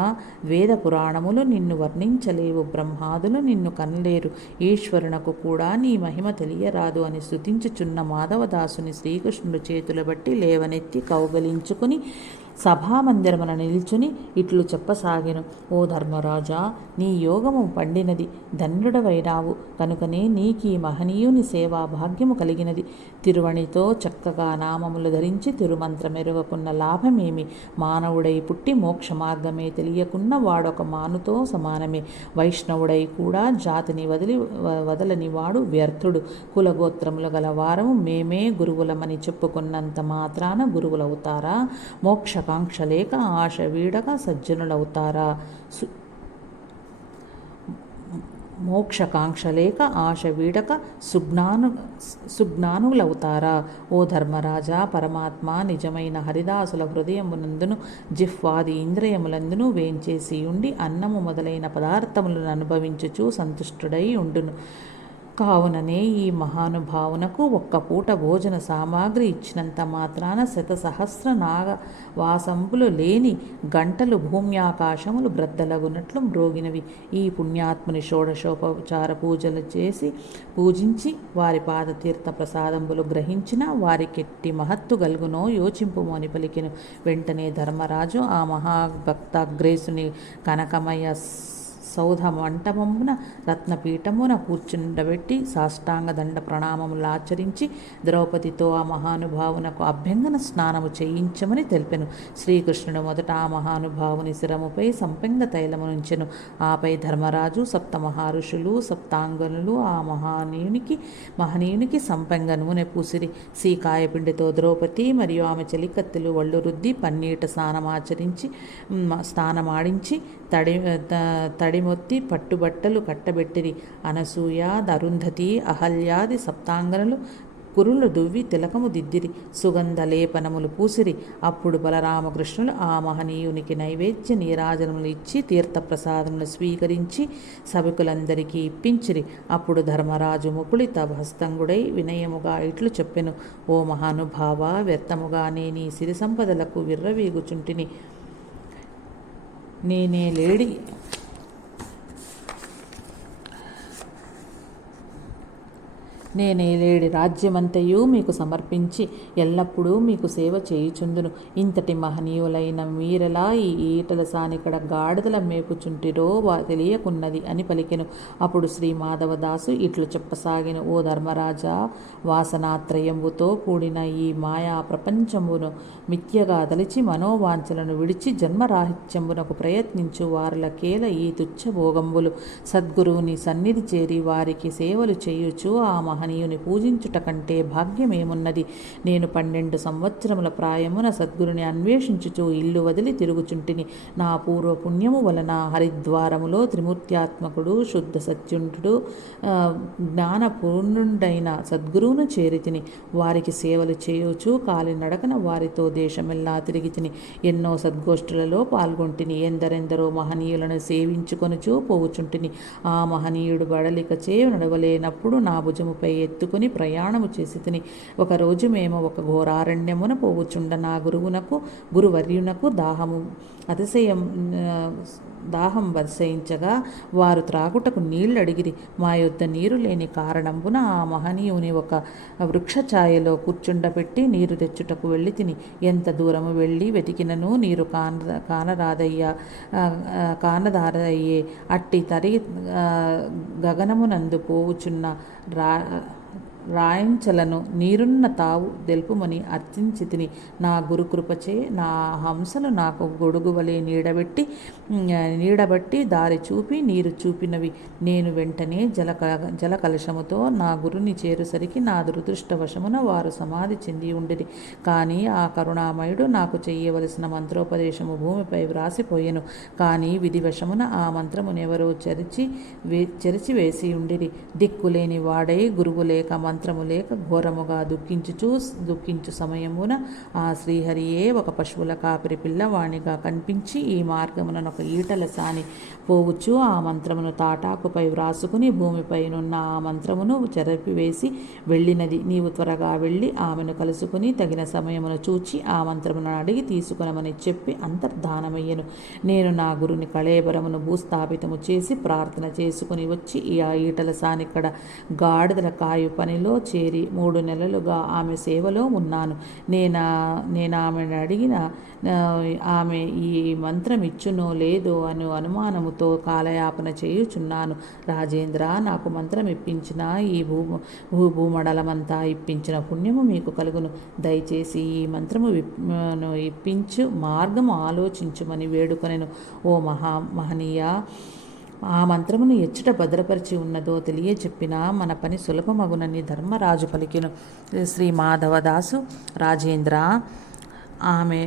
వేద పురాణములు నిన్ను వర్ణించలేవు, బ్రహ్మాదులు నిన్ను కనలేరు, ఈశ్వరునకు కూడా నీ మహిమ తెలియరాదు అని స్తుతించుచున్న మాధవదాసుని శ్రీకృష్ణుడు చేతులు బట్టి లేవనెత్తి కౌగలించుకుని సభామందిరమున నిల్చుని ఇట్లు చెప్పసాగెను. ఓ ధర్మరాజా, నీ యోగము పండినది, ధన్యుడవైనావు కనుకనే నీకీ మహనీయుని సేవా భాగ్యము కలిగినది. తిరువణితో చక్కగా నామములు ధరించి తిరుమంత్రమెరుగకున్న లాభమేమి? మానవుడై పుట్టి మోక్ష మార్గమే తెలియకున్న వాడొక మానుతో సమానమే. వైష్ణవుడై కూడా జాతిని వదలని వాడు వ్యర్థుడు. కులగోత్రములు గల వారము మేమే గురువులమని చెప్పుకున్నంత మాత్రాన గురువులవుతారా? మోక్షకాంక్ష లేక ఆశ వీడక సజ్జనులవుతారా? మోక్షకాంక్ష లేక ఆశ వీడక సుజ్ఞానులవుతారా? ఓ ధర్మరాజా, పరమాత్మ నిజమైన హరిదాసుల హృదయమునందును జిహ్వాది ఇంద్రియములందును వేంచేసి ఉండి అన్నము మొదలైన పదార్థములను అనుభవించుచు సంతుష్టుడై ఉండును. కావుననే ఈ మహానుభావునకు ఒక్క పూట భోజన సామాగ్రి ఇచ్చినంత మాత్రాన శతసహస్ర నాగవాసంపులు లేని గంటలు భూమ్యాకాశములు బ్రద్దలగునట్లు మ్రోగినవి. ఈ పుణ్యాత్ముని షోడశోపచార పూజలు పూజించి వారి పాదతీర్థ ప్రసాదంబులు గ్రహించిన వారికెట్టి మహత్తు గల్గునో యోచింపుము అని పలికెను. వెంటనే ధర్మరాజు ఆ మహాభక్తాగ్రేసుని కనకమయ సౌధ మంటపమున రత్నపీఠమున కూర్చుండబెట్టి సాష్టాంగ దండ ప్రణామములు ఆచరించి ద్రౌపదితో ఆ మహానుభావునకు అభ్యంగన స్నానము చేయించమని తెలిపెను. శ్రీకృష్ణుడు మొదట ఆ మహానుభావుని శిరముపై సంపెంగ తైలమునుంచెను. ఆపై ధర్మరాజు, సప్త మహర్షులు, సప్తాంగనులు ఆ మహనీయునికి సంపెంగ నూనె పూసిరి. సీకాయపిండితో ద్రౌపది మరియు ఆమె చెలికత్తెలు ఒళ్ళు రుద్ది పన్నీట స్నానమాడించి తడిమొత్తి పట్టుబట్టలు కట్టబెట్టిరి. అనసూయ, అరుంధతి, అహల్యాది సప్తాంగనులు కురులు దువ్వి తిలకము దిద్దిరి, సుగంధ లేపనములు పూసిరి. అప్పుడు బలరామకృష్ణులు ఆ మహనీయునికి నైవేద్య నీరాజనములు ఇచ్చి తీర్థప్రసాదములు స్వీకరించి సభికులందరికీ ఇప్పించిరి. అప్పుడు ధర్మరాజు ముకుళిత హస్తంగుడై వినయముగా ఇట్లు చెప్పెను. ఓ మహానుభావ, వ్యర్థముగా నీ సిరి సంపదలకు విర్రవీగుచుంటిని. నేనేలేడి రాజ్యమంతయు మీకు సమర్పించి ఎల్లప్పుడూ మీకు సేవ చేయుచుందును. ఇంతటి మహనీయులైన మీరెలా ఈ ఈటల సానికడ గాడిదల మేపుచుంటిరో తెలియకున్నది అని పలికెను. అప్పుడు శ్రీ మాధవదాసు ఇట్లు చెప్పసాగిన. ఓ ధర్మరాజా, వాసనాత్రయంబుతో కూడిన ఈ మాయా ప్రపంచమును మిథ్యగా దలిచి మనోవాంఛలను విడిచి జన్మరాహిత్యంబునకు ప్రయత్నించు వారులకేల ఈ తుచ్చ భోగంబులు. సద్గురువుని సన్నిధి చేరి వారికి సేవలు చేయుచు ఆ మహనీయుని పూజించుట కంటే భాగ్యమేమున్నది? నేను 12 సంవత్సరముల ప్రాయమున సద్గురుని అన్వేషించుచు ఇల్లు వదిలి తిరుగుచుంటిని. నా పూర్వ పుణ్యము వలన హరిద్వారములో త్రిమూర్త్యాత్మకుడు, శుద్ధ సత్యుంటుడు, జ్ఞానపూర్ణుడైన సద్గురువును చేరితిని. వారికి సేవలు చేయుచు కాలినడకన వారితో దేశమెల్లా తిరిగితిని. ఎన్నో సద్గోష్ఠులలో పాల్గొంటిని. ఎందరెందరో మహనీయులను సేవించుకొనుచు పోవుచుంటిని. ఆ మహనీయుడు బడలిక నడవలేనప్పుడు నా భుజముపై ఎత్తుకుని ప్రయాణము చేసి తిని. ఒకరోజు మేము ఒక ఘోరారణ్యమున పోవుచుండ నా గురువర్యునకు దాహం వసయించగా వారు త్రాగుటకు నీళ్లు అడిగిరి. మా యొద్ద నీరు లేని కారణంబున ఆ మహనీయుని ఒక వృక్షఛాయలో కూర్చుండబెట్టి నీరు తెచ్చుటకు వెళ్ళి తిని. ఎంత దూరము వెళ్ళి వెతికినను నీరు కానదారయ్యే. అట్టి తరిగి గగనమునందు పోవుచున్న రాయించలను నీరున్న తావు తెలుపుమని అర్థించి తిని. నా గురుకృపచే నా హంసలు నాకు గొడుగు వలె నీడబట్టి దారి చూపి నీరు చూపినవి. నేను వెంటనే జల కలశముతో నా గురుని చేరుసరికి నా దురదృష్టవశమున వారు సమాధి చెంది ఉండిరి. కానీ ఆ కరుణామయుడు నాకు చెయ్యవలసిన మంత్రోపదేశము భూమిపై వ్రాసిపోయెను. కానీ విధివశమున ఆ మంత్రమునెవరో చెరిచి వేసి ఉండిరి. దిక్కులేని వాడై గురువు లేక మంత్రము లేక ఘోరముగా దుఃఖించు సమయమున ఆ శ్రీహరియే ఒక పశువుల కాపిరి పిల్లవాణిగా కనిపించి ఈ మార్గమున ఒక ఈటల సాని పోవచ్చు ఆ మంత్రమును తాటాకుపై వ్రాసుకుని భూమిపైనున్న ఆ మంత్రమును చెరిపివేసి వెళ్ళినది. నీవు త్వరగా వెళ్ళి ఆమెను కలుసుకుని తగిన సమయమును చూచి ఆ మంత్రమును అడిగి తీసుకునమని చెప్పి అంతర్ధానమయ్యను. నేను నా గురుని కళేబరమును భూస్థాపితము చేసి ప్రార్థన చేసుకుని వచ్చి ఆ ఈటల సానిక్కడ గాడిదల కాయు పనిలో చేరి 3 నెలలుగా ఆమె సేవలో ఉన్నాను. నేనామెను అడిగిన ఆమె ఈ మంత్రం ఇచ్చునో లేదో అను అనుమానముతో కాలయాపన చేయుచున్నాను. రాజేంద్ర, నాకు మంత్రం ఇప్పించిన ఈ భూమండలమంతా ఇప్పించిన పుణ్యము మీకు కలుగును. దయచేసి ఈ మంత్రము ఇప్పించు మార్గము ఆలోచించుమని వేడుకొనెను. ఓ మహనీయ, ఆ మంత్రమును ఎచ్చట భద్రపరిచి ఉన్నదో తెలియచెప్పినా మన పని సులభమగునని ధర్మరాజు పలికెను. శ్రీ మాధవదాసు, రాజేంద్ర, ఆమె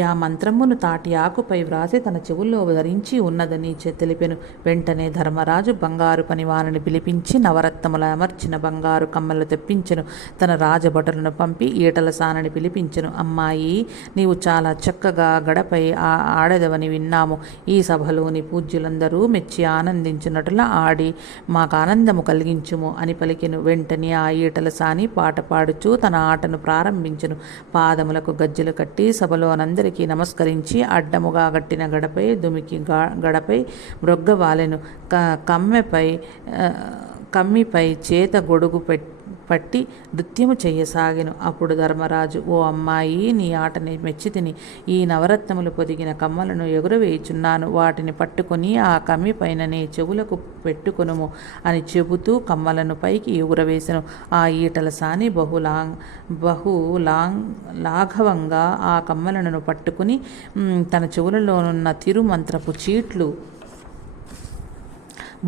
ఆ మంత్రమును తాటి ఆకుపై వ్రాసి తన చెవుల్లో ధరించి ఉన్నదని తెలిపెను. వెంటనే ధర్మరాజు బంగారు పనివారిని పిలిపించి నవరత్నముల అమర్చిన బంగారు కమ్మలు తెప్పించెను. తన రాజభటులను పంపి ఈటల సానని పిలిపించెను. అమ్మాయి, నీవు చాలా చక్కగా గడపై ఆడదవని విన్నాము. ఈ సభలోని పూజ్యులందరూ మెచ్చి ఆనందించినట్లా ఆడి మాకు ఆనందము కలిగించుము అని పలికెను. వెంటనే ఆ ఈటల సాని పాట పాడుచూ తన ఆటను ప్రారంభించెను. పాదములకు గజ్జెలు కట్టి సభలో అందరికీ నమస్కరించి అడ్డముగా గట్టిన గడపై దుమికి గడపై మ్రొగ్గవాలెను. కమ్మిపై చేత గొడుగు పట్టి నృత్యము చెయ్యసాగెను. అప్పుడు ధర్మరాజు, ఓ అమ్మాయి, నీ ఆటని మెచ్చితిని. ఈ నవరత్నములు పొదిగిన కమ్మలను ఎగురవేయుచున్నాను. వాటిని పట్టుకుని ఆ కమ్మి పైననే చెవులకు పెట్టుకొనుము అని చెబుతూ కమ్మలను పైకి ఎగురవేసెను. ఆ ఈటల సాని లాఘవంగా ఆ కమ్మలను పట్టుకుని తన చెవులలోనున్న తిరుమంత్రపు చీట్లు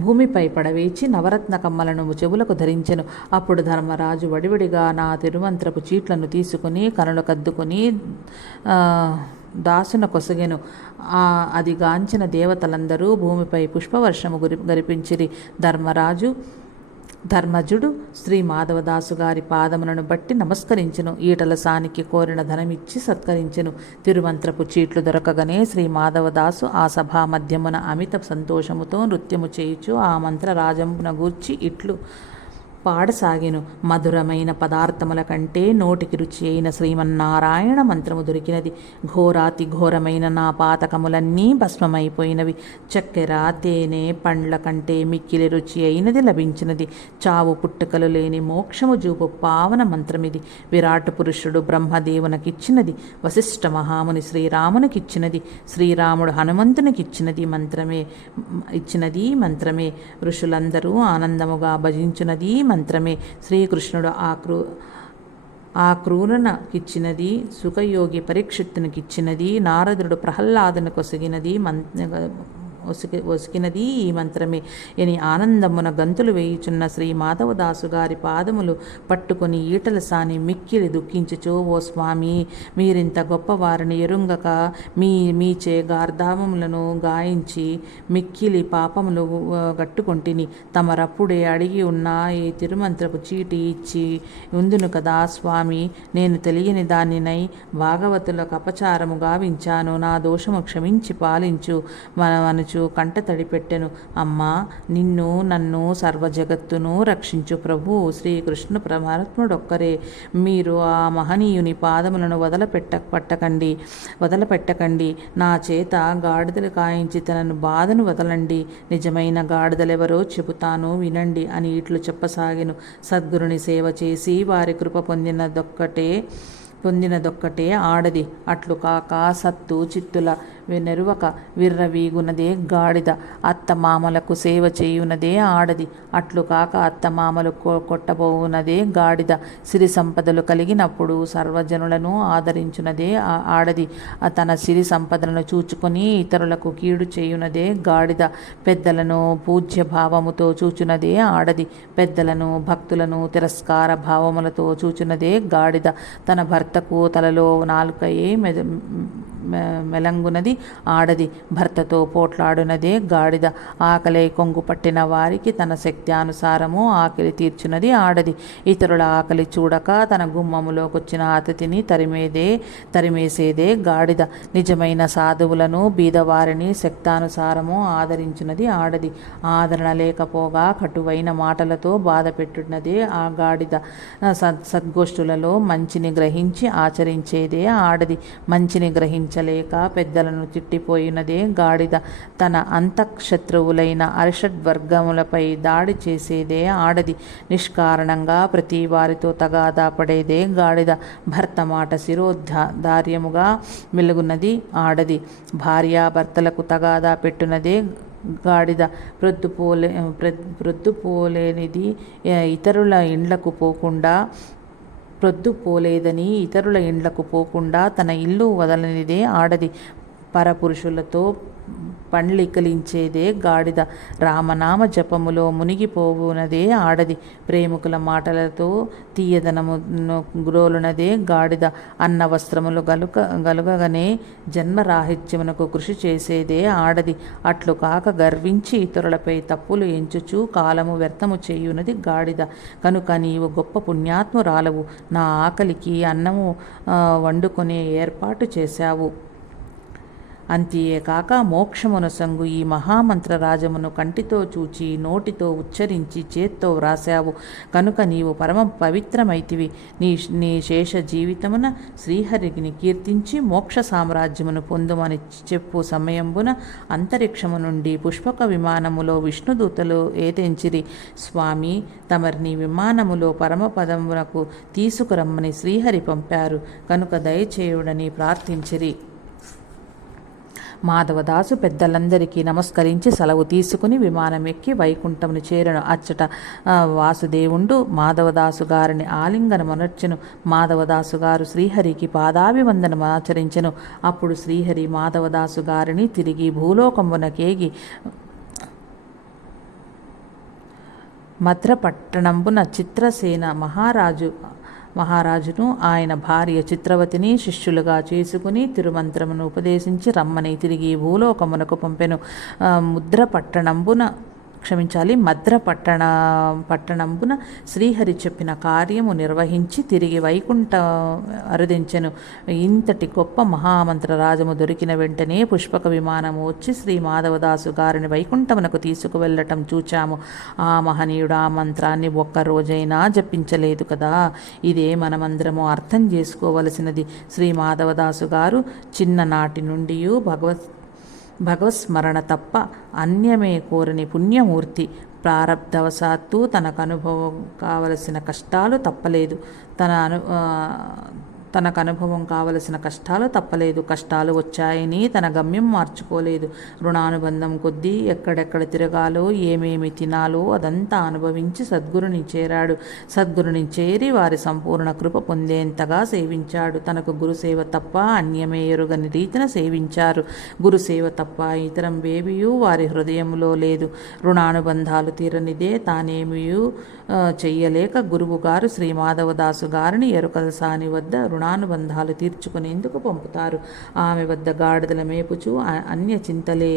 భూమిపై పడవేచి నవరత్న కమ్మలను చెవులకు ధరించెను. అప్పుడు ధర్మరాజు వడివడిగా నా తిరుమంత్రపు చీట్లను తీసుకుని కనులు కద్దుకుని దాసున కొసగెను. అది గాంచిన దేవతలందరూ భూమిపై పుష్పవర్షము గరిపించిరి. ధర్మజుడు శ్రీ మాధవదాసు గారి పాదములను బట్టి నమస్కరించెను. ఈటల సానికి కోరిన ధనమిచ్చి సత్కరించెను. తిరుమంత్రపు చీట్లు దొరకగానే శ్రీ మాధవదాసు ఆ సభా మధ్యమున అమిత సంతోషముతో నృత్యము చేయుచు ఆ మంత్ర రాజంబున గూర్చి ఇట్లు పాడసాగెను. మధురమైన పదార్థముల కంటే నోటికి రుచి అయిన శ్రీమన్నారాయణ మంత్రము దొరికినది. ఘోరాతి ఘోరమైన నా పాతకములన్నీ భస్మమైపోయినవి. చక్కెర, తేనె, పండ్ల కంటే మిక్కిలి రుచి అయినది లభించినది. చావు పుట్టుకలు లేని మోక్షము జూపు పావన మంత్రమిది. విరాట్ పురుషుడు బ్రహ్మదేవునకిచ్చినది. వశిష్ఠ మహాముని శ్రీరామునికిచ్చినది. శ్రీరాముడు హనుమంతునికిచ్చినది మంత్రమే. ఋషులందరూ ఆనందముగా భజించునది మంత్రమే. శ్రీకృష్ణుడు ఆ క్రూరనకిచ్చినది. సుఖయోగి పరీక్షిత్తునికిచ్చినది. నారదుడు ప్రహ్లాదుని ఒసికినది ఈ మంత్రమే అని ఆనందమున గంతులు వేయుచున్న శ్రీ మాధవదాసు గారి పాదములు పట్టుకొని ఈటల సాని మిక్కిలి దుఃఖించుచో, ఓ స్వామి, మీరింత గొప్పవారిని ఎరుంగక మీచే గార్ధామములను గాయించి మిక్కిలి పాపములు గట్టుకొంటిని. తమరప్పుడే అడిగి ఉన్న ఈ తిరుమంత్రపు చీటి ఇచ్చి ఉందును కదా స్వామి. నేను తెలియని దానినై భాగవతులకు అపచారము గావించాను. నా దోషము క్షమించి పాలించు మనవనుచు లాలించు కంట తడిపెట్టెను. అమ్మా, నిన్ను నన్ను సర్వజగత్తును రక్షించు ప్రభు శ్రీకృష్ణ పరమాత్ముడొక్కరే. మీరు ఆ మహనీయుని పాదములను వదలపెట్టకండి. నా చేత గాడిదలు కాయించి తనను బాధను వదలండి. నిజమైన గాడిదలెవరో చెబుతాను వినండి అని ఇట్లు చెప్పసాగెను. సద్గురుని సేవ చేసి వారి కృప పొందినదొక్కటే ఆడది. అట్లు కాక సత్తు చిత్తుల నెరువక విర్రవీగునదే గాడిద. అత్తమామలకు సేవ చేయునదే ఆడది. అట్లు కాక అత్తమామలు కొట్టబోవునదే గాడిద. సిరి సంపదలు కలిగినప్పుడు సర్వజనులను ఆదరించునదే ఆడది. తన సిరి సంపదలను చూచుకొని ఇతరులకు కీడు చేయునదే గాడిద. పెద్దలను పూజ్య భావముతో చూచునదే ఆడది. పెద్దలను భక్తులను తిరస్కార భావములతో చూచునదే గాడిద. తన భర్తకు తలలో నాలుకయే మెలంగునది ఆడది. భర్తతో పోట్లాడునదే గాడిద. ఆకలి కొంగు పట్టిన వారికి తన శక్త్యానుసారము ఆకలి తీర్చునది ఆడది. ఇతరుల ఆకలి చూడక తన గుమ్మములోకొచ్చిన అతిథిని తరిమేసేదే గాడిద. నిజమైన సాధువులను బీదవారిని శక్తానుసారము ఆదరించునది ఆడది. ఆదరణ లేకపోగా కటువైన మాటలతో బాధ పెట్టున్నదే ఆ గాడిద. సద్గోష్ఠులలో మంచిని గ్రహించి ఆచరించేదే ఆడది. మంచిని గ్రహించలేక పెద్దలను తిట్టిపోయినదే గాడిద. తన అంతఃశత్రువులైన అరిషడ్వర్గములపై దాడి చేసేదే ఆడది. నిష్కారణంగా ప్రతి వారితో తగాదా పడేదే గాడిద. భర్త మాట శిరోధార్యముగా మెలుగున్నది ఆడది. భార్యాభర్తలకు తగాదా పెట్టునదే గాడిద. ప్రొద్దుపోలేనిది ఇతరుల ఇండ్లకు పోకుండా తన ఇల్లు వదలనిదే ఆడది. పరపురుషులతో పండ్లికలించేదే గాడిద. రామనామ జపములో మునిగిపోవునదే ఆడది. ప్రేమికుల మాటలతో తీయదనమును గ్రోలునదే గాడిద. అన్న వస్త్రములు గలుగగానే జన్మరాహిత్యమునకు కృషి చేసేదే ఆడది. అట్లు కాక గర్వించి ఇతరులపై తప్పులు ఎంచుచూ కాలము వ్యర్థము చేయునది గాడిద. కనుక నీవు గొప్ప పుణ్యాత్మురాలవు. నా ఆకలికి అన్నము వండుకొనే ఏర్పాటు చేశావు. అంతేకాక మోక్షమునసంగు ఈ మహామంత్రరాజమును కంటితో చూచి నోటితో ఉచ్చరించి చేత్తో వ్రాసావు. కనుక నీవు పరమ పవిత్రమైతివి. నీ శేష జీవితమున శ్రీహరిని కీర్తించి మోక్ష సామ్రాజ్యమును పొందుమని చెప్పు సమయంబున అంతరిక్షము నుండి పుష్పక విమానములో విష్ణుదూతలు ఏతెంచిరి. స్వామి, తమరిని విమానములో పరమపదమునకు తీసుకురమ్మని శ్రీహరి పంపారు. కనుక దయచేయుడని ప్రార్థించిరి. మాధవదాసు పెద్దలందరికీ నమస్కరించి సెలవు తీసుకుని విమానం ఎక్కి వైకుంఠమును చేరను. అచ్చట వాసుదేవుండు మాధవదాసు గారిని ఆలింగనమనర్చెను. మాధవదాసు గారు శ్రీహరికి పాదాభివందనం ఆచరించెను. అప్పుడు శ్రీహరి మాధవదాసు గారిని తిరిగి భూలోకమునకేగి మద్రపట్టణంబున చిత్రసేన మహారాజును ఆయన భార్య చిత్రవతిని శిష్యులుగా చేసుకుని తిరుమంత్రమును ఉపదేశించి రమ్మని తిరిగి భూలోకమునకు పంపెను. మద్రపట్టణంబున శ్రీహరి చెప్పిన కార్యము నిర్వహించి తిరిగి వైకుంఠ అరుదించెను. ఇంతటి గొప్ప మహామంత్ర రాజము దొరికిన వెంటనే పుష్పక విమానము వచ్చి శ్రీ మాధవదాసు గారిని వైకుంఠమునకు తీసుకువెళ్ళటం చూచాము. ఆ మహనీయుడు ఆ మంత్రాన్ని ఒక్కరోజైనా జపించలేదు కదా. ఇదే మనమందరము అర్థం చేసుకోవలసినది. శ్రీ మాధవదాసు గారు చిన్ననాటి నుండి భగవత్స్మరణ తప్ప అన్యమే కోరని పుణ్యమూర్తి. ప్రారబ్ధవశాత్తు తనకు అనుభవం కావలసిన కష్టాలు తప్పలేదు. కష్టాలు వచ్చాయని తన గమ్యం మార్చుకోలేదు. రుణానుబంధం కొద్దీ ఎక్కడెక్కడ తిరగాలో ఏమేమి తినాలో అదంతా అనుభవించి సద్గురుని చేరాడు. సద్గురుని చేరి వారి సంపూర్ణ కృప పొందేంతగా సేవించాడు. తనకు గురుసేవ తప్ప అన్యమే ఎరుగని రీతిన సేవించారు. గురుసేవ తప్ప ఇతరం వేవియూ వారి హృదయంలో లేదు. రుణానుబంధాలు తీరనిదే తానేమియూ చెయ్యలేక గురువుగారు శ్రీ మాధవదాసు గారిని ఎరుకలసాని వద్ద రుణానుబంధాలు తీర్చుకునేందుకు పంపుతారు. ఆమె వద్ద గాడిదల మేపుచు అన్య చింతలే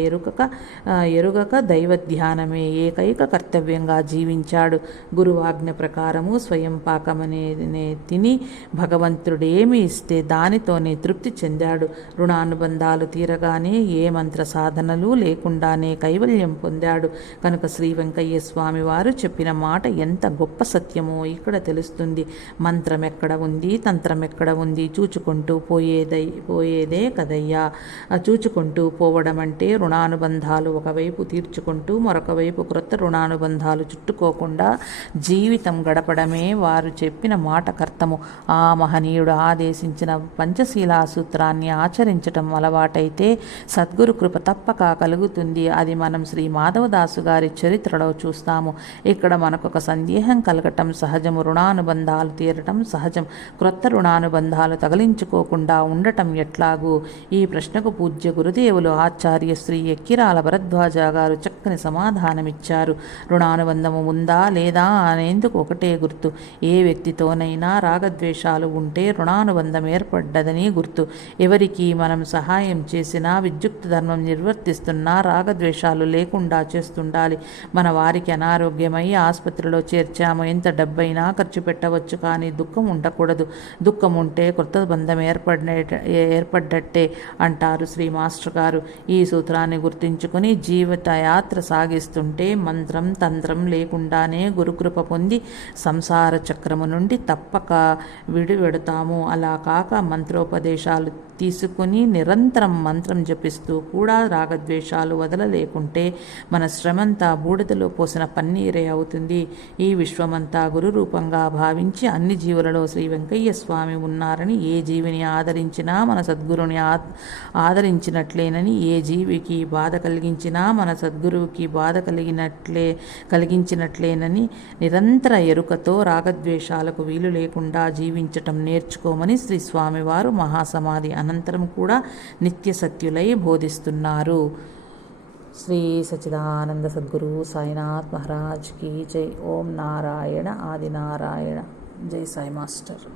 ఎరుగక దైవ ధ్యానమే ఏకైక కర్తవ్యంగా జీవించాడు. గురువాజ్ఞ ప్రకారము స్వయం పాకమనే తిని భగవంతుడేమి ఇస్తే దానితోనే తృప్తి చెందాడు. రుణానుబంధాలు తీరగానే ఏ మంత్ర సాధనలు లేకుండానే కైవల్యం పొందాడు. కనుక శ్రీ వెంకయ్య స్వామి వారు చెప్పిన మాట ఎంత గొప్ప సత్యమో ఇక్కడ తెలుస్తుంది. మంత్రం ఎక్కడ ఉంది, తంత్రం ఎక్కడ ఉంది, చూచుకుంటూ పోయేదే కదయ్యా. చూచుకుంటూ పోవడం అంటే రుణానుబంధాలు ఒకవైపు తీర్చుకుంటూ మరొక వైపు క్రొత్త రుణానుబంధాలు చుట్టుకోకుండా జీవితం గడపడమే వారు చెప్పిన మాట కర్తము. ఆ మహనీయుడు ఆదేశించిన పంచశీలా సూత్రాన్ని ఆచరించటం అలవాటైతే సద్గురు కృప తప్పక కలుగుతుంది. అది మనం శ్రీ మాధవదాసు గారి చరిత్రలో చూస్తాము. ఇక్కడ మనకొక సందేహం కలగటం సహజము. రుణానుబంధాలు తీరటం సహజం. క్రొత్త రుణానుబంధాలు తగిలించుకోకుండా ఉండటం ఎట్లాగూ? ఈ ప్రశ్నకు పూజ్య గురుదేవులు ఆచార్య శ్రీ ఎక్కిరాల భరద్వాజ గారు చక్కని సమాధానమిచ్చారు. రుణానుబంధము ఉందా లేదా అనేందుకు ఒకటే గుర్తు. ఏ వ్యక్తితోనైనా రాగద్వేషాలు ఉంటే రుణానుబంధం ఏర్పడ్డదని గుర్తు. ఎవరికి మనం సహాయం చేసినా, విద్యుక్త ధర్మం నిర్వర్తిస్తున్నా రాగద్వేషాలు లేకుండా చేస్తుండాలి. మన వారికి అనారోగ్యమై ఆసుపత్రిలో చేర్చాము, ఎంత డబ్బైనా ఖర్చు పెట్టవచ్చు, కానీ దుఃఖం ఉండకూడదు. దుఃఖం ఉంటే కొత్త బంధం ఏర్పడ్డట్టే అంటారు శ్రీ మాస్టర్ గారు. ఈ సూత్రాన్ని గుర్తించుకుని జీవిత యాత్ర సాగిస్తుంటే మంత్రం తంత్రం లేకుండానే గురుకృప పొంది సంసార చక్రము నుండి తప్పక విడివెడతాము. అలా కాక మంత్రోపదేశాలు తీసుకుని నిరంతరం మంత్రం జపిస్తూ కూడా రాగద్వేషాలు వదలలేకుంటే మన శ్రమంతా బూడిదలో పోసిన పన్నీరే అవుతుంది. ఈ విశ్వమంతా గురు రూపంగా భావించి అన్ని జీవులలో శ్రీ వెంకయ్య స్వామి ఉన్నారని, ఏ జీవిని ఆదరించినా మన సద్గురుని ఆదరించినట్లేనని, ఏ జీవికి బాధ కలిగించినా మన సద్గురువుకి బాధ కలిగించినట్లేనని నిరంతర ఎరుకతో రాగద్వేషాలకు వీలు లేకుండా జీవించటం నేర్చుకోమని శ్రీ స్వామివారు మహాసమాధి అనంతరం కూడా నిత్య సత్యులై బోధిస్తున్నారు. శ్రీ సచ్చిదానంద సద్గురు సాయినాథ్ మహారాజ్ కీ జై. ఓం నారాయణ ఆది నారాయణ. జై సాయి మాస్టర్.